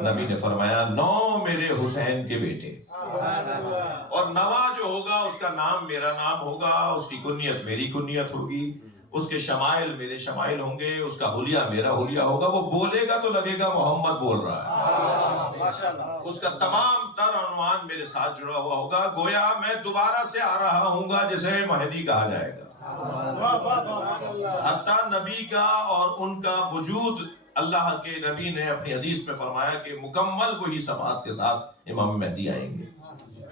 نبی نے فرمایا 9 میرے حسین کے بیٹے، اور نواں جو ہوگا اس کا نام میرا نام ہوگا، اس کی کنیت میری کنیت ہوگی، اس کے شمائل میرے شمائل ہوں گے، اس کا حلیہ میرا حلیہ ہوگا، وہ بولے گا تو لگے گا محمد بول رہا ہے، اس کا تمام تر عنوان میرے ساتھ جڑا ہوا ہوگا، گویا میں دوبارہ سے آ رہا ہوں گا جسے مہدی کہا جائے گا۔ حتیٰ نبی کا اور ان کا وجود، اللہ کے نبی نے اپنی حدیث میں فرمایا کہ مکمل وہی صفات کے ساتھ امام مہدی آئیں گے۔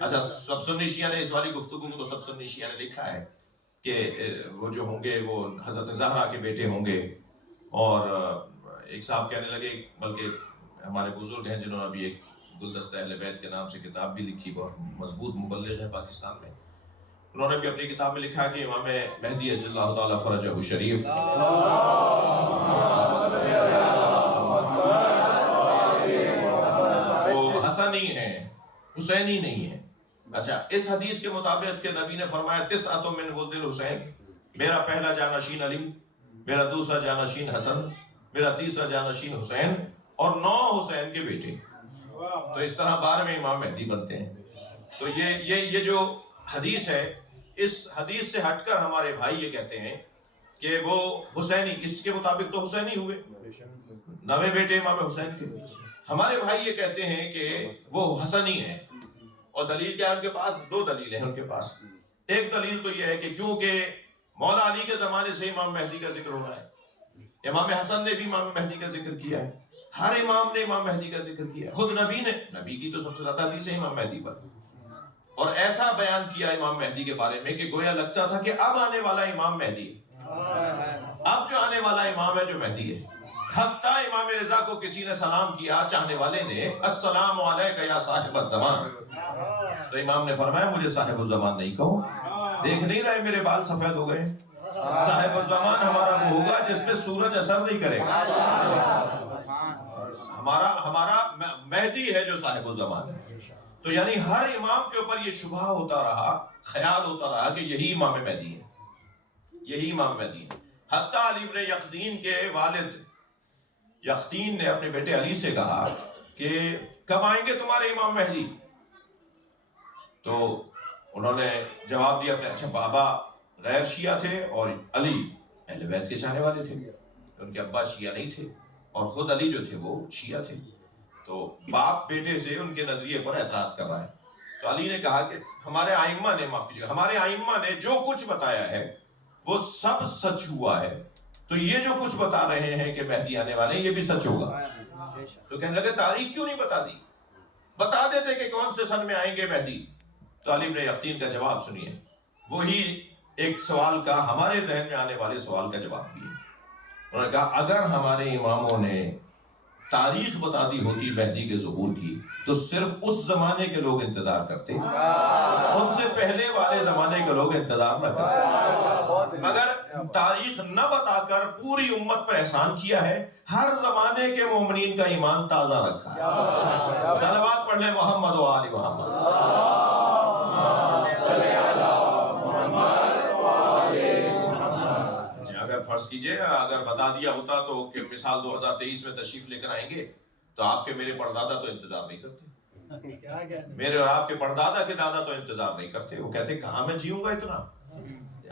اچھا، سب سنی شیعہ نے اس والی گفتگو کو تو سب سنی شیعہ نے لکھا ہے کہ وہ جو ہوں گے وہ حضرت زہرا کے بیٹے ہوں گے، اور ایک صاحب کہنے لگے، بلکہ ہمارے بزرگ ہیں جنہوں نے ابھی ایک گلدستہ اہل بیت کے نام سے کتاب بھی لکھی، بہت مضبوط مبلغ ہے پاکستان میں، انہوں نے بھی اپنی کتاب میں لکھا کہ امام مہدی عجل اللہ تعالیٰ فرجہ الشریف وہ حسنی ہیں، حسینی نہیں ہیں۔ اچھا، اس حدیث کے مطابق کہ نبی نے فرمایا 9 من ولد الحسین، میرا پہلا جانشین علی، میرا دوسرا جانشین حسن، میرا تیسرا جانشین حسین، اور 9 حسین کے بیٹے، تو اس طرح 12ویں امام مہدی بنتے ہیں۔ تو یہ جو حدیث ہے، اس حدیث سے ہٹ کر ہمارے بھائی یہ کہتے ہیں کہ وہ حسینی، اس کے مطابق تو حسینی ہوئے، 9 بیٹے امام حسین کے۔ ہمارے بھائی یہ کہتے ہیں کہ وہ حسنی ہیں، اور دلیل کیا ہے ان کے پاس؟ 2 دلیلیں ہیں ان کے پاس۔ ایک دلیل تو یہ ہے کہ کیونکہ مولا علی کے زمانے سے امام مہدی کا ذکر ہو رہا ہے، امام حسن نے بھی امام مہدی کا ذکر کیا ہے، ہر امام نے امام مہدی کا ذکر کیا ہے، خود نبی کی تو سب سے زیادہ حدیث ہے امام مہدی پر، اور ایسا بیان کیا امام مہدی کے بارے میں کہ گویا لگتا تھا کہ اب آنے والا امام مہدی ہے، اب جو آنے والا امام ہے جو مہدی ہے۔ حتیٰ امام رضا کو کسی نے سلام کیا، چاہنے والے نے، السلام علیکہ یا صاحب الزمان، تو امام نے فرمایا مجھے صاحب الزمان نہیں کہو، دیکھ نہیں رہے میرے بال سفید ہو گئے؟ صاحب الزمان ہمارا وہ ہوگا جس پہ سورج اثر نہیں کرے گا، ہمارا مہدی ہے جو صاحب الزمان ہے۔ تو یعنی ہر امام کے اوپر یہ شبہ ہوتا رہا، خیال ہوتا رہا کہ یہی امام مہدی ہے، یہی امام مہدی ہے۔ حتیٰ علی بن یقطین کے والد یقطین نے اپنے بیٹے علی سے کہا کہ کب آئیں گے تمہارے امام مہدی؟ تو انہوں نے جواب دیا کہ اچھا، بابا غیر شیعہ تھے اور علی اہل بیت کے چاہنے والے تھے، ان کے ابا شیعہ نہیں تھے، اور خود علی جو تھے وہ شیعہ تھے، تو باپ بیٹے سے ان کے نظریے پر اعتراض کر رہا ہے۔ تو علی نے کہا کہ ہمارے ائمہ نے، معاف کیجیے، ہمارے ائمہ نے جو کچھ بتایا ہے وہ سب سچ ہوا ہے، تو یہ جو کچھ بتا رہے ہیں کہ مہدی آنے والے ہیں یہ بھی سچ ہوگا۔ تو کہنے لگے تاریخ کیوں نہیں بتا دی، بتا دیتے کہ کون سے سن میں آئیں گے مہدی۔ تو علی بن یقطین کا جواب سنیے، وہی ایک سوال کا، ہمارے ذہن میں آنے والے سوال کا جواب بھی ہے۔ انہوں نے کہا اگر ہمارے اماموں نے تاریخ بتا دی ہوتی مہدی کے ظہور کی تو صرف اس زمانے کے لوگ انتظار کرتے، ان سے پہلے والے زمانے کے لوگ انتظار نہ کرتے، مگر تاریخ نہ بتا کر پوری امت پر احسان کیا ہے، ہر زمانے کے مومنین کا ایمان تازہ رکھا ہے۔ صلوات پڑھ لیں محمد و آل محمد۔ اگر فرض کیجئے اگر بتا دیا ہوتا تو کہ مثال 2023 میں تشریف لے کر آئیں گے تو آپ کے میرے پردادا تو انتظار نہیں کرتے، میرے اور آپ کے پردادا کے دادا تو انتظار نہیں کرتے، وہ کہتے کہاں میں جیوں گا اتنا،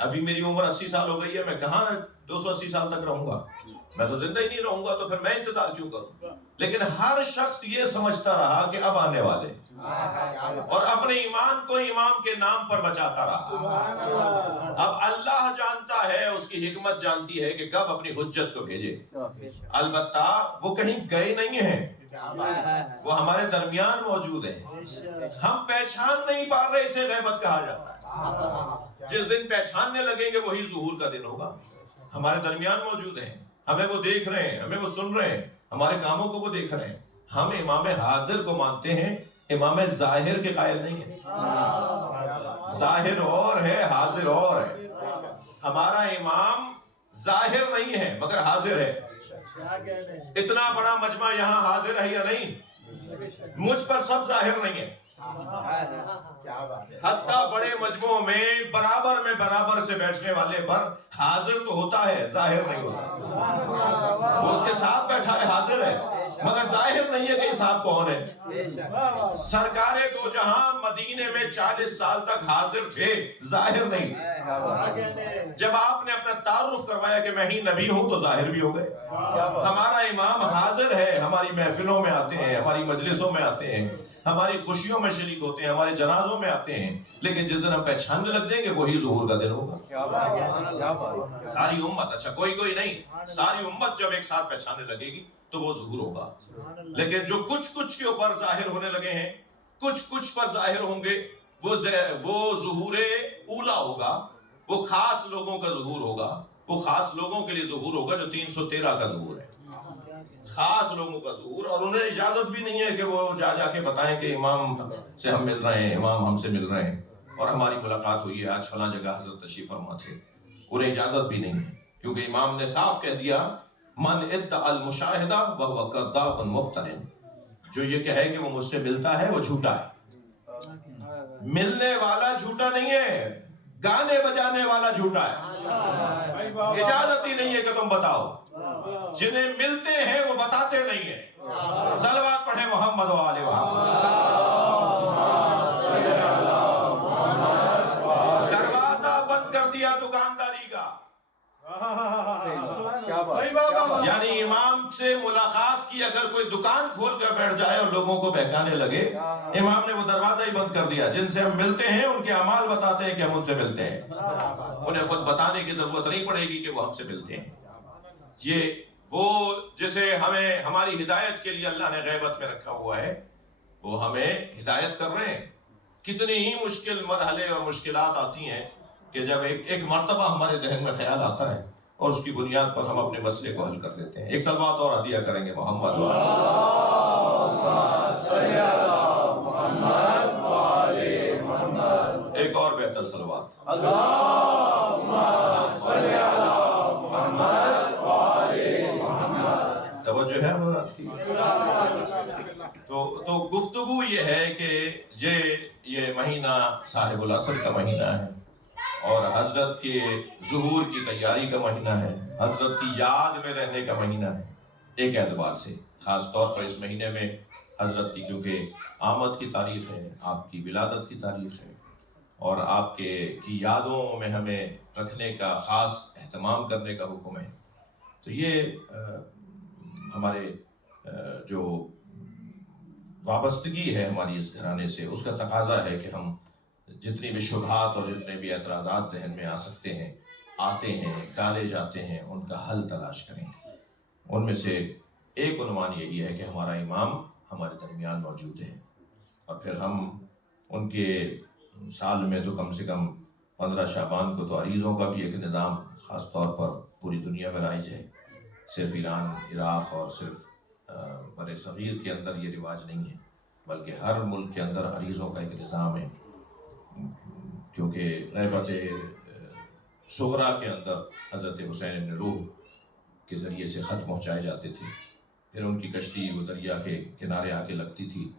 ابھی میری عمر 80 سال ہو گئی ہے، میں کہاں 280 سال تک رہوں گا، میں تو زندہ ہی نہیں رہوں گا، تو پھر میں انتظار کیوں کروں؟ لیکن ہر شخص یہ سمجھتا رہا کہ اب آنے والے، اور اپنے ایمان کو امام کے نام پر بچاتا رہا۔ اب اللہ جانتا ہے، اس کی حکمت جانتی ہے کہ کب اپنی حجت کو بھیجے۔ البتہ وہ کہیں گئے نہیں ہیں، وہ ہمارے درمیان موجود ہیں، ہم پہچان نہیں پا رہے، اسے غیبت کہا جاتا ہے۔ جس دن پہچاننے لگیں گے وہی ظہور کا دن ہوگا۔ ہمارے درمیان موجود ہیں، ہمیں وہ دیکھ رہے ہیں، ہمیں وہ سن رہے ہیں، ہمارے کاموں کو وہ دیکھ رہے ہیں۔ ہم امام حاضر کو مانتے ہیں، امام ظاہر کے قائل نہیں ہیں۔ ظاہر اور ہے، حاضر اور ہے۔ ہمارا امام ظاہر نہیں ہے مگر حاضر ہے۔ اتنا بڑا مجمع یہاں حاضر ہے یا نہیں؟ مجھ پر سب ظاہر نہیں ہے، حتیٰ بڑے مجموعوں میں برابر سے بیٹھنے والے پر حاضر تو ہوتا ہے، ظاہر نہیں ہوتا۔ وہ اس کے ساتھ بیٹھا ہے، حاضر ہے، مگر ظاہر نہیں ہے کہ یہ صاحب کون ہے. سرکار دو جہاں مدینے میں 40 سال تک حاضر تھے، ظاہر نہیں تھے. جب آپ نے اپنا تعارف کروایا کہ میں ہی نبی ہوں تو ظاہر بھی ہو گئے. ہمارا امام حاضر ہے، ہماری محفلوں میں آتے ہیں، ہماری مجلسوں میں آتے ہیں، ہماری خوشیوں میں شریک ہوتے ہیں، ہمارے جنازوں میں آتے ہیں، لیکن جس دن ہم پہچاننے لگ جائیں گے وہی ظہور کا دن ہوگا. ساری امت، اچھا کوئی نہیں، ساری امت جب ایک ساتھ پہچاننے لگے گی تو وہ ظہور ہوگا. لیکن جو کچھ کے اوپر ظاہر ہونے لگے ہیں، کچھ پر ظاہر ہوں گے، وہ ظہور اولا ہوگا، وہ خاص لوگوں کا ظہور ہوگا، وہ خاص لوگوں کے لیے ظہور ہوگا جو 313 کا ظہور ہے، خاص لوگوں کا ظہور. اور انہیں اجازت بھی نہیں ہے کہ وہ جا کے بتائیں کہ امام سے ہم مل رہے ہیں، امام ہم سے مل رہے ہیں اور ہماری ملاقات ہوئی ہے، آج فلاں جگہ حضرت تشریف فرما تھے. انہیں اجازت بھی نہیں ہے، کیونکہ امام نے صاف کہہ دیا من ادعى المشاہدہ وهو کذاب مفتر. جو یہ کہے کہ وہ مجھ سے ملتا ہے وہ جھوٹا ہے. ملنے والا جھوٹا نہیں ہے، گانے بجانے والا جھوٹا ہے. اجازت ہی نہیں ہے کہ تم بتاؤ. جنہیں ملتے ہیں وہ بتاتے نہیں ہیں. صلوات پڑھیں محمد و آل محمد. دروازہ بند کر دیا دکانداری کا. یعنی امام سے ملاقات کی اگر کوئی دکان کھول کر بیٹھ جائے اور لوگوں کو بہکانے لگے، امام نے وہ دروازہ ہی بند کر دیا. جن سے ہم ملتے ہیں ان کے اعمال بتاتے ہیں کہ ہم ان سے ملتے ہیں، انہیں خود بتانے کی ضرورت نہیں پڑے گی کہ وہ ہم سے ملتے ہیں. یہ وہ جسے ہمیں ہماری ہدایت کے لیے اللہ نے غیبت میں رکھا ہوا ہے، وہ ہمیں ہدایت کر رہے ہیں. کتنی ہی مشکل مرحلے اور مشکلات آتی ہیں کہ جب ایک مرتبہ ہمارے ذہن میں خیال آتا ہے اور اس کی بنیاد پر ہم اپنے مسئلے کو حل کر لیتے ہیں. ایک صلوات اور ہدیہ کریں گے محمد و ایک اور بہتر صلوات. توجہ ہے مراد کی. تو گفتگو یہ ہے کہ یہ مہینہ صاحب العصر کا مہینہ ہے اور حضرت کے ظہور کی تیاری کا مہینہ ہے، حضرت کی یاد میں رہنے کا مہینہ ہے. ایک اعتبار سے خاص طور پر اس مہینے میں حضرت کی کیونکہ آمد کی تاریخ ہے، آپ کی ولادت کی تاریخ ہے اور آپ کی یادوں میں ہمیں رکھنے کا، خاص اہتمام کرنے کا حکم ہے. تو یہ ہمارے جو وابستگی ہے ہماری اس گھرانے سے، اس کا تقاضا ہے کہ ہم جتنی بھی شبہات اور جتنے بھی اعتراضات ذہن میں آ سکتے ہیں، آتے ہیں، ڈالے جاتے ہیں، ان کا حل تلاش کریں. ان میں سے ایک عنوان یہی ہے کہ ہمارا امام ہمارے درمیان موجود ہے اور پھر ہم ان کے سال میں تو کم سے کم 15 شعبان کو تو عریضوں کا بھی ایک نظام خاص طور پر پوری دنیا میں رائج ہے. صرف ایران، عراق اور صرف بر صغیر کے اندر یہ رواج نہیں ہے، بلکہ ہر ملک کے اندر عریضوں کا ایک نظام ہے. کیونکہ غیبت صغریٰ کے اندر حضرت حسین ابن روح کے ذریعے سے خط پہنچائے جاتے تھے، پھر ان کی کشتی وہ دریا کے کنارے آ کے لگتی تھی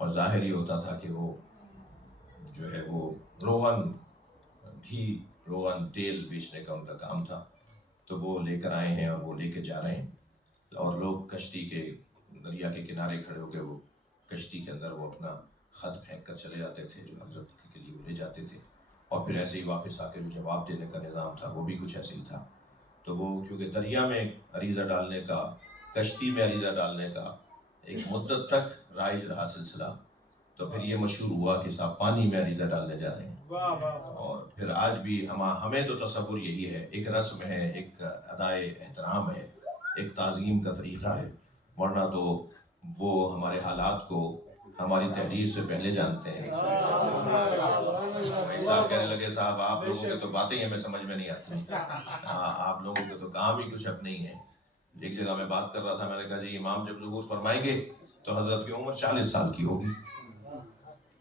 اور ظاہر ہی ہوتا تھا کہ وہ جو ہے وہ روغن گھی، روغن تیل بیچنے کا ان کا کام تھا. تو وہ لے کر آئے ہیں اور وہ لے کے جا رہے ہیں اور لوگ کشتی کے دریا کے کنارے کھڑے ہو کے وہ کشتی کے اندر وہ اپنا خط پھینک کر چلے جاتے تھے جو حضرت کے لیے وہ لے جاتے تھے اور پھر ایسے ہی واپس آ کے جو جواب دینے کا نظام تھا وہ بھی کچھ ایسے ہی تھا. تو وہ کیونکہ دریا میں عریضہ ڈالنے کا، کشتی میں عریضہ ڈالنے کا ایک مدت تک رائج رہا سلسلہ، تو پھر یہ مشہور ہوا کہ صاحب پانی میں عریضہ ڈالنے جا رہے ہیں. اور پھر آج بھی ہمیں تو تصور یہی ہے، ایک رسم ہے، ایک ادائے احترام ہے، ایک تعظیم کا طریقہ ہے، ورنہ تو وہ ہمارے حالات کو ہماری تحریر سے پہلے جانتے ہیں. ایک صاحب کہنے لگے صاحب آپ لوگوں کے تو باتیں ہمیں سمجھ میں نہیں آتی، آپ لوگوں کے تو کام ہی کچھ اب نہیں ہے. ایک جگہ میں بات کر رہا تھا، میں نے کہا جی امام جب ظہور فرمائیں گے تو حضرت کی عمر 40 سال کی ہوگی.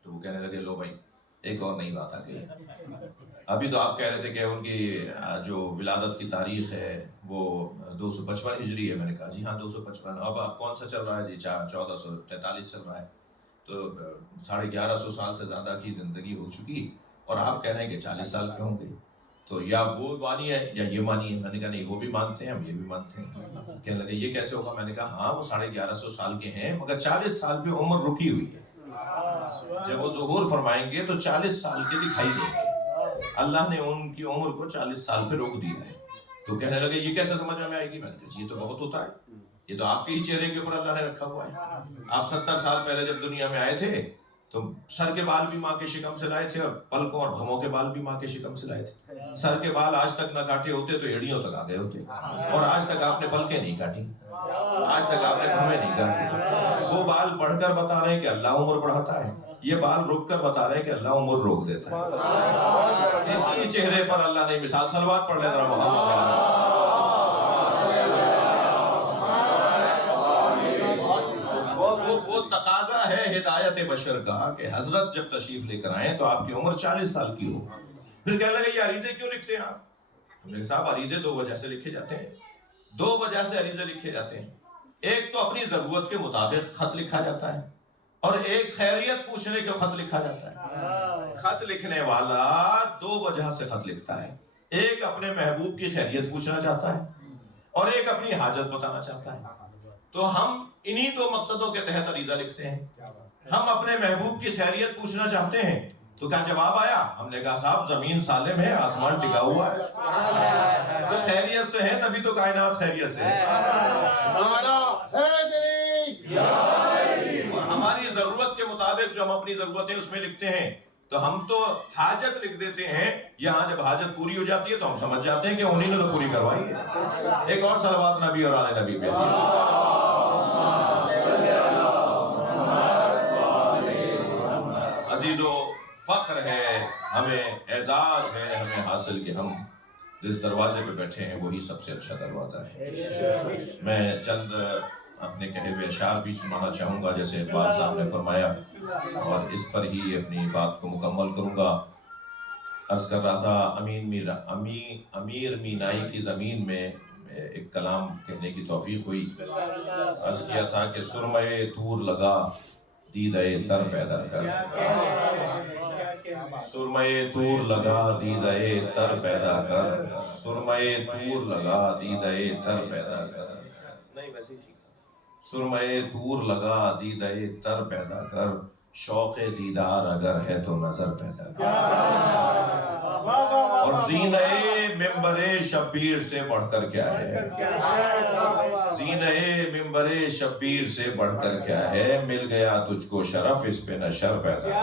تو وہ کہنے لگے لو بھائی ایک اور نئی بات آ گئی. ابھی تو آپ کہہ رہے تھے کہ ان کی جو ولادت کی تاریخ ہے وہ 255 ہجری ہے. میں نے کہا جی ہاں 255. اب کون سا چل رہا ہے جی؟ 1443 چل رہا ہے. تو 1150 سال سے زیادہ کی زندگی ہو چکی اور آپ کہہ رہے ہیں کہ 40 سال کے ہوں گے. تو یا وہ مانی ہے یا یہ مانی ہے. میں نے کہا نہیں وہ بھی مانتے ہیں ہم یہ بھی مانتے ہیں. کہنے لگے یہ کیسے ہوگا؟ میں نے کہا ہاں وہ 1150 سال کے ہیں مگر 40 سال پہ عمر رکی ہوئی ہے. جب وہ ظہور فرمائیں گے تو 40 سال کے دکھائی دیں گے. اللہ نے ان کی عمر کو 40 سال پہ روک دیا ہے. تو کہنے لگے یہ کیسے سمجھ میں آئے گی؟ میں نے کہا یہ تو بہت ہوتا ہے, یہ تو آپ کے ہی چہرے کے اوپر اللہ نے رکھا ہوا ہے. آپ 70 سال پہلے جب دنیا میں آئے تھے تو سر کے بال بھی ماں کے شکم سے لائے تھے اور پلکوں اور بھموں کے بال بھی ماں کے شکم سے لائے تھے. سر کے بال آج تک نہ کاٹے ہوتے تو ایڑیوں تک آ گئے ہوتے, اور آج تک آپ نے پلکیں نہیں کاٹی, آج تک آپ نے بھویں نہیں کاٹی. وہ بال بڑھ کر بتا رہے ہیں کہ اللہ عمر بڑھاتا ہے, یہ بال رک کر بتا رہے ہیں کہ اللہ عمر روک دیتا ہے. اسی چہرے پر اللہ نے مثال. صلوات پڑھ لیں ذرا محمد. وہ تقاضا ہے ہدایت بشر کا کہ حضرت جب تشریف لے کر آئیں تو آپ کی عمر 40 سال کی ہو. پھر کہنے لگے یہ عریضے کیوں لکھتے ہیں آپ؟ ہم نے کہا صاحب عریضے 2 وجہ سے لکھے جاتے ہیں. 2 وجہ سے عریضے لکھے جاتے ہیں. ایک تو اپنی ضرورت کے مطابق خط لکھا جاتا ہے, اور ایک خیریت پوچھنے کے خط لکھا جاتا ہے. خط لکھنے والا 2 وجہ سے خط لکھتا ہے. ایک اپنے محبوب کی خیریت پوچھنا چاہتا ہے, اور ایک اپنی حاجت بتانا چاہتا ہے. تو ہم انہی 2 مقصدوں کے تحت عریضہ لکھتے ہیں. ہم اپنے محبوب کی خیریت پوچھنا چاہتے ہیں تو کیا جواب آیا؟ ہم نے کہا صاحب زمین سالم ہے, آسمان ٹکا ہوا ہے. تو خیریت سے ہیں تبھی تو کائنات خیریت سے ہے. اور ہماری ضرورت کے مطابق جو ہم اپنی ضرورتیں اس میں لکھتے ہیں, تو ہم تو حاجت لکھ دیتے ہیں. یہاں جب حاجت پوری ہو جاتی ہے تو ہم سمجھ جاتے ہیں کہ انہی نے تو پوری کروائی ہے. ایک اور صلوات نبی اور آل نبی پہ. عزیزو فخر ہے, ہمیں اعزاز ہے ہمیں حاصل کہ ہم جس دروازے پہ بیٹھے ہیں وہی سب سے اچھا دروازہ ہے. میں چند اپنے کہے ہوئے اشعار بھی سنانا چاہوں گا جیسے اقبال صاحب نے فرمایا, اور اس پر ہی اپنی بات کو مکمل کروں گا. عرض کر رہا تھا امیر مینائی کی زمین میں ایک کلام کہنے کی توفیق ہوئی. عرض کیا تھا کہ سرمے طور لگا دیدہ تر پیدا کر, سرمے طور لگا دیدہ تر پیدا کر, سرمے طور لگا دیدہ تر پیدا کر. نہیں ویسے ہی ٹھیک تھا. سرمے طور لگا دیدہ تر پیدا کر, شوق دیدار اگر ہے تو نظر پیدا کر. اور زینہ ممبر شبیر سے بڑھ کر کیا ہے, زینہ ممبر شبیر سے بڑھ کر کیا ہے, مل گیا تجھ کو شرف اس پہ نہ شر پیدا کر.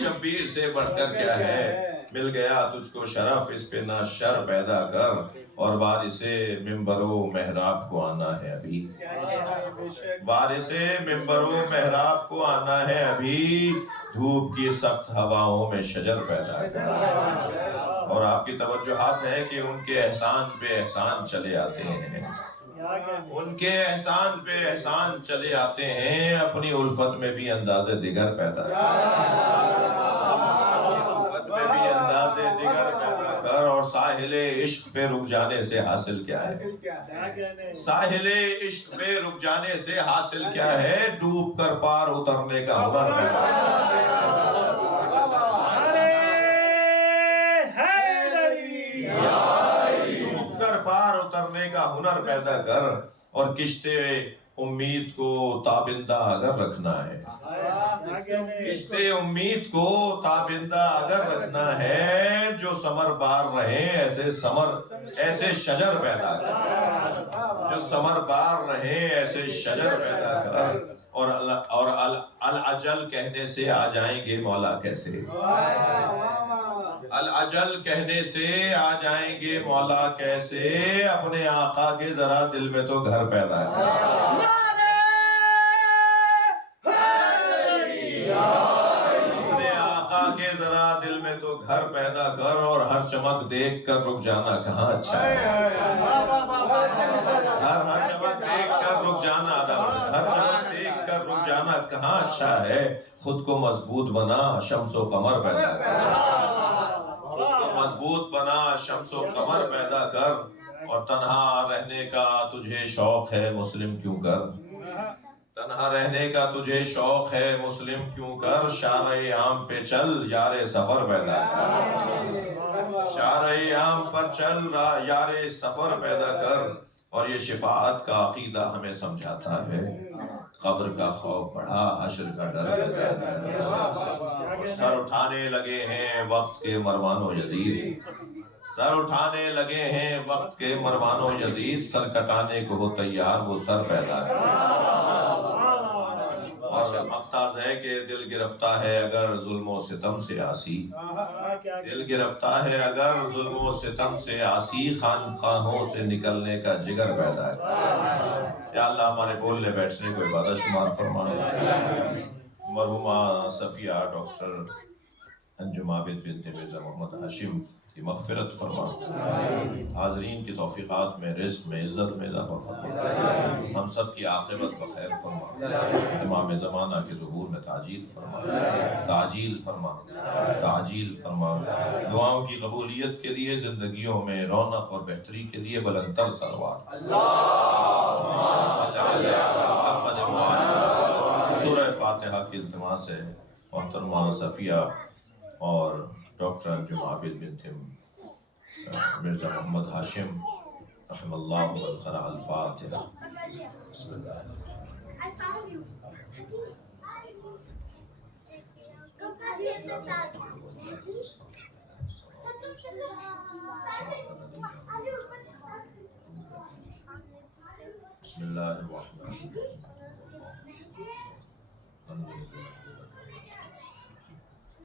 شبیر سے بڑھ کر کیا ہے, مل گیا تجھ کو شرف اس پہ نہ شر پیدا کر. اور وارث منبر و محراب کو آنا ہے ابھی, وارث منبر و محراب کو آنا ہے ابھی, دھوپ کی سخت ہواؤں میں شجر پیدا کر. اور آپ کی توجہات ہے کہ ان کے احسان پہ احسان چلے آتے ہیں, ان کے احسان پہ احسان چلے آتے ہیں, اپنی الفت میں بھی انداز دیگر پیدا کر, الفت میں بھی انداز دیگر پیدا کر. اور ساحل عشق پہ رک جانے سے حاصل کیا ہے, ساحل عشق پہ رک جانے سے حاصل کیا ہے, ڈوب کر پار اترنے کا ہنر پیدا کر. ڈوب کر پار اترنے کا ہنر پیدا کر. اور کشتے امید کو تابندہ اگر رکھنا ہے, کشتے امید کو تابندہ اگر رکھنا ہے, جو ثمر بار رہے ایسے شجر پیدا کر, جو ثمر بار رہے ایسے شجر پیدا کر. اور الاجل کہنے سے آ جائیں گے مولا کیسے, الاجل کہنے سے آ جائیں گے مولا کیسے, اپنے آقا کے ذرا دل میں تو گھر پیدا کر. اپنے آقا کے ذرا دل میں تو گھر پیدا کر. اور ہر چمک دیکھ کر رک جانا کہاں اچھا ہے, ہر چمک دیکھ کر رک جانا, ہر چمک دیکھ کر رک جانا کہاں اچھا ہے. خود کو مضبوط بنا شمس و قمر پیدا کر, خود کو مضبوط بنا شمس و قمر پیدا کر. اور تنہا رہنے کا تجھے شوق ہے مسلم کیوں کر, تنہا رہنے کا تجھے شوق ہے مسلم کیوں کر شارع عام پہ چل یار سفر پیدا کر شارع عام پر چل یار سفر پیدا کر اور یہ شفاعت کا عقیدہ ہمیں سمجھاتا ہے قبر کا خوف بڑھا حشر کا ڈر پیدا کر سر اٹھانے لگے ہیں وقت کے مروان و یزید سر اٹھانے لگے ہیں وقت کے مروان و یزید سر کٹانے کو ہو تیار وہ سر پیدا کر اور مقتاز ہے کہ دل گرفتہ ہے اگر ظلم و ستم سے آسی دل گرفتہ ہے اگر ظلم و ستم سے آسی خانقاہوں سے نکلنے کا جگر پیدا ہے یا اللہ ہمارے بولنے بیٹھنے کو عبادت شمار فرما مرحومہ صفیہ ڈاکٹر انجم عابد بنت مرزا محمد ہاشم کی مغفرت فرما حاضرین کی توفیقات میں رزق میں عزت میں اضافہ فرما ہم سب کی عاقبت بخیر فرما امام زمانہ کے ظہور میں تعجیل فرما تعجیل فرما تعجیل فرما دعاؤں کی قبولیت کے لیے زندگیوں میں رونق اور بہتری کے لیے بلندتر سروار سورہ فاتحہ کی التماس ہے محترمہ صفیہ اور ڈاکٹر انجم عابد بنت مرزا محمد ہاشم رحم اللہ من قرأ الفاتحہ بسم اللہ I found you. بسم اللہ الرحمن الرحیم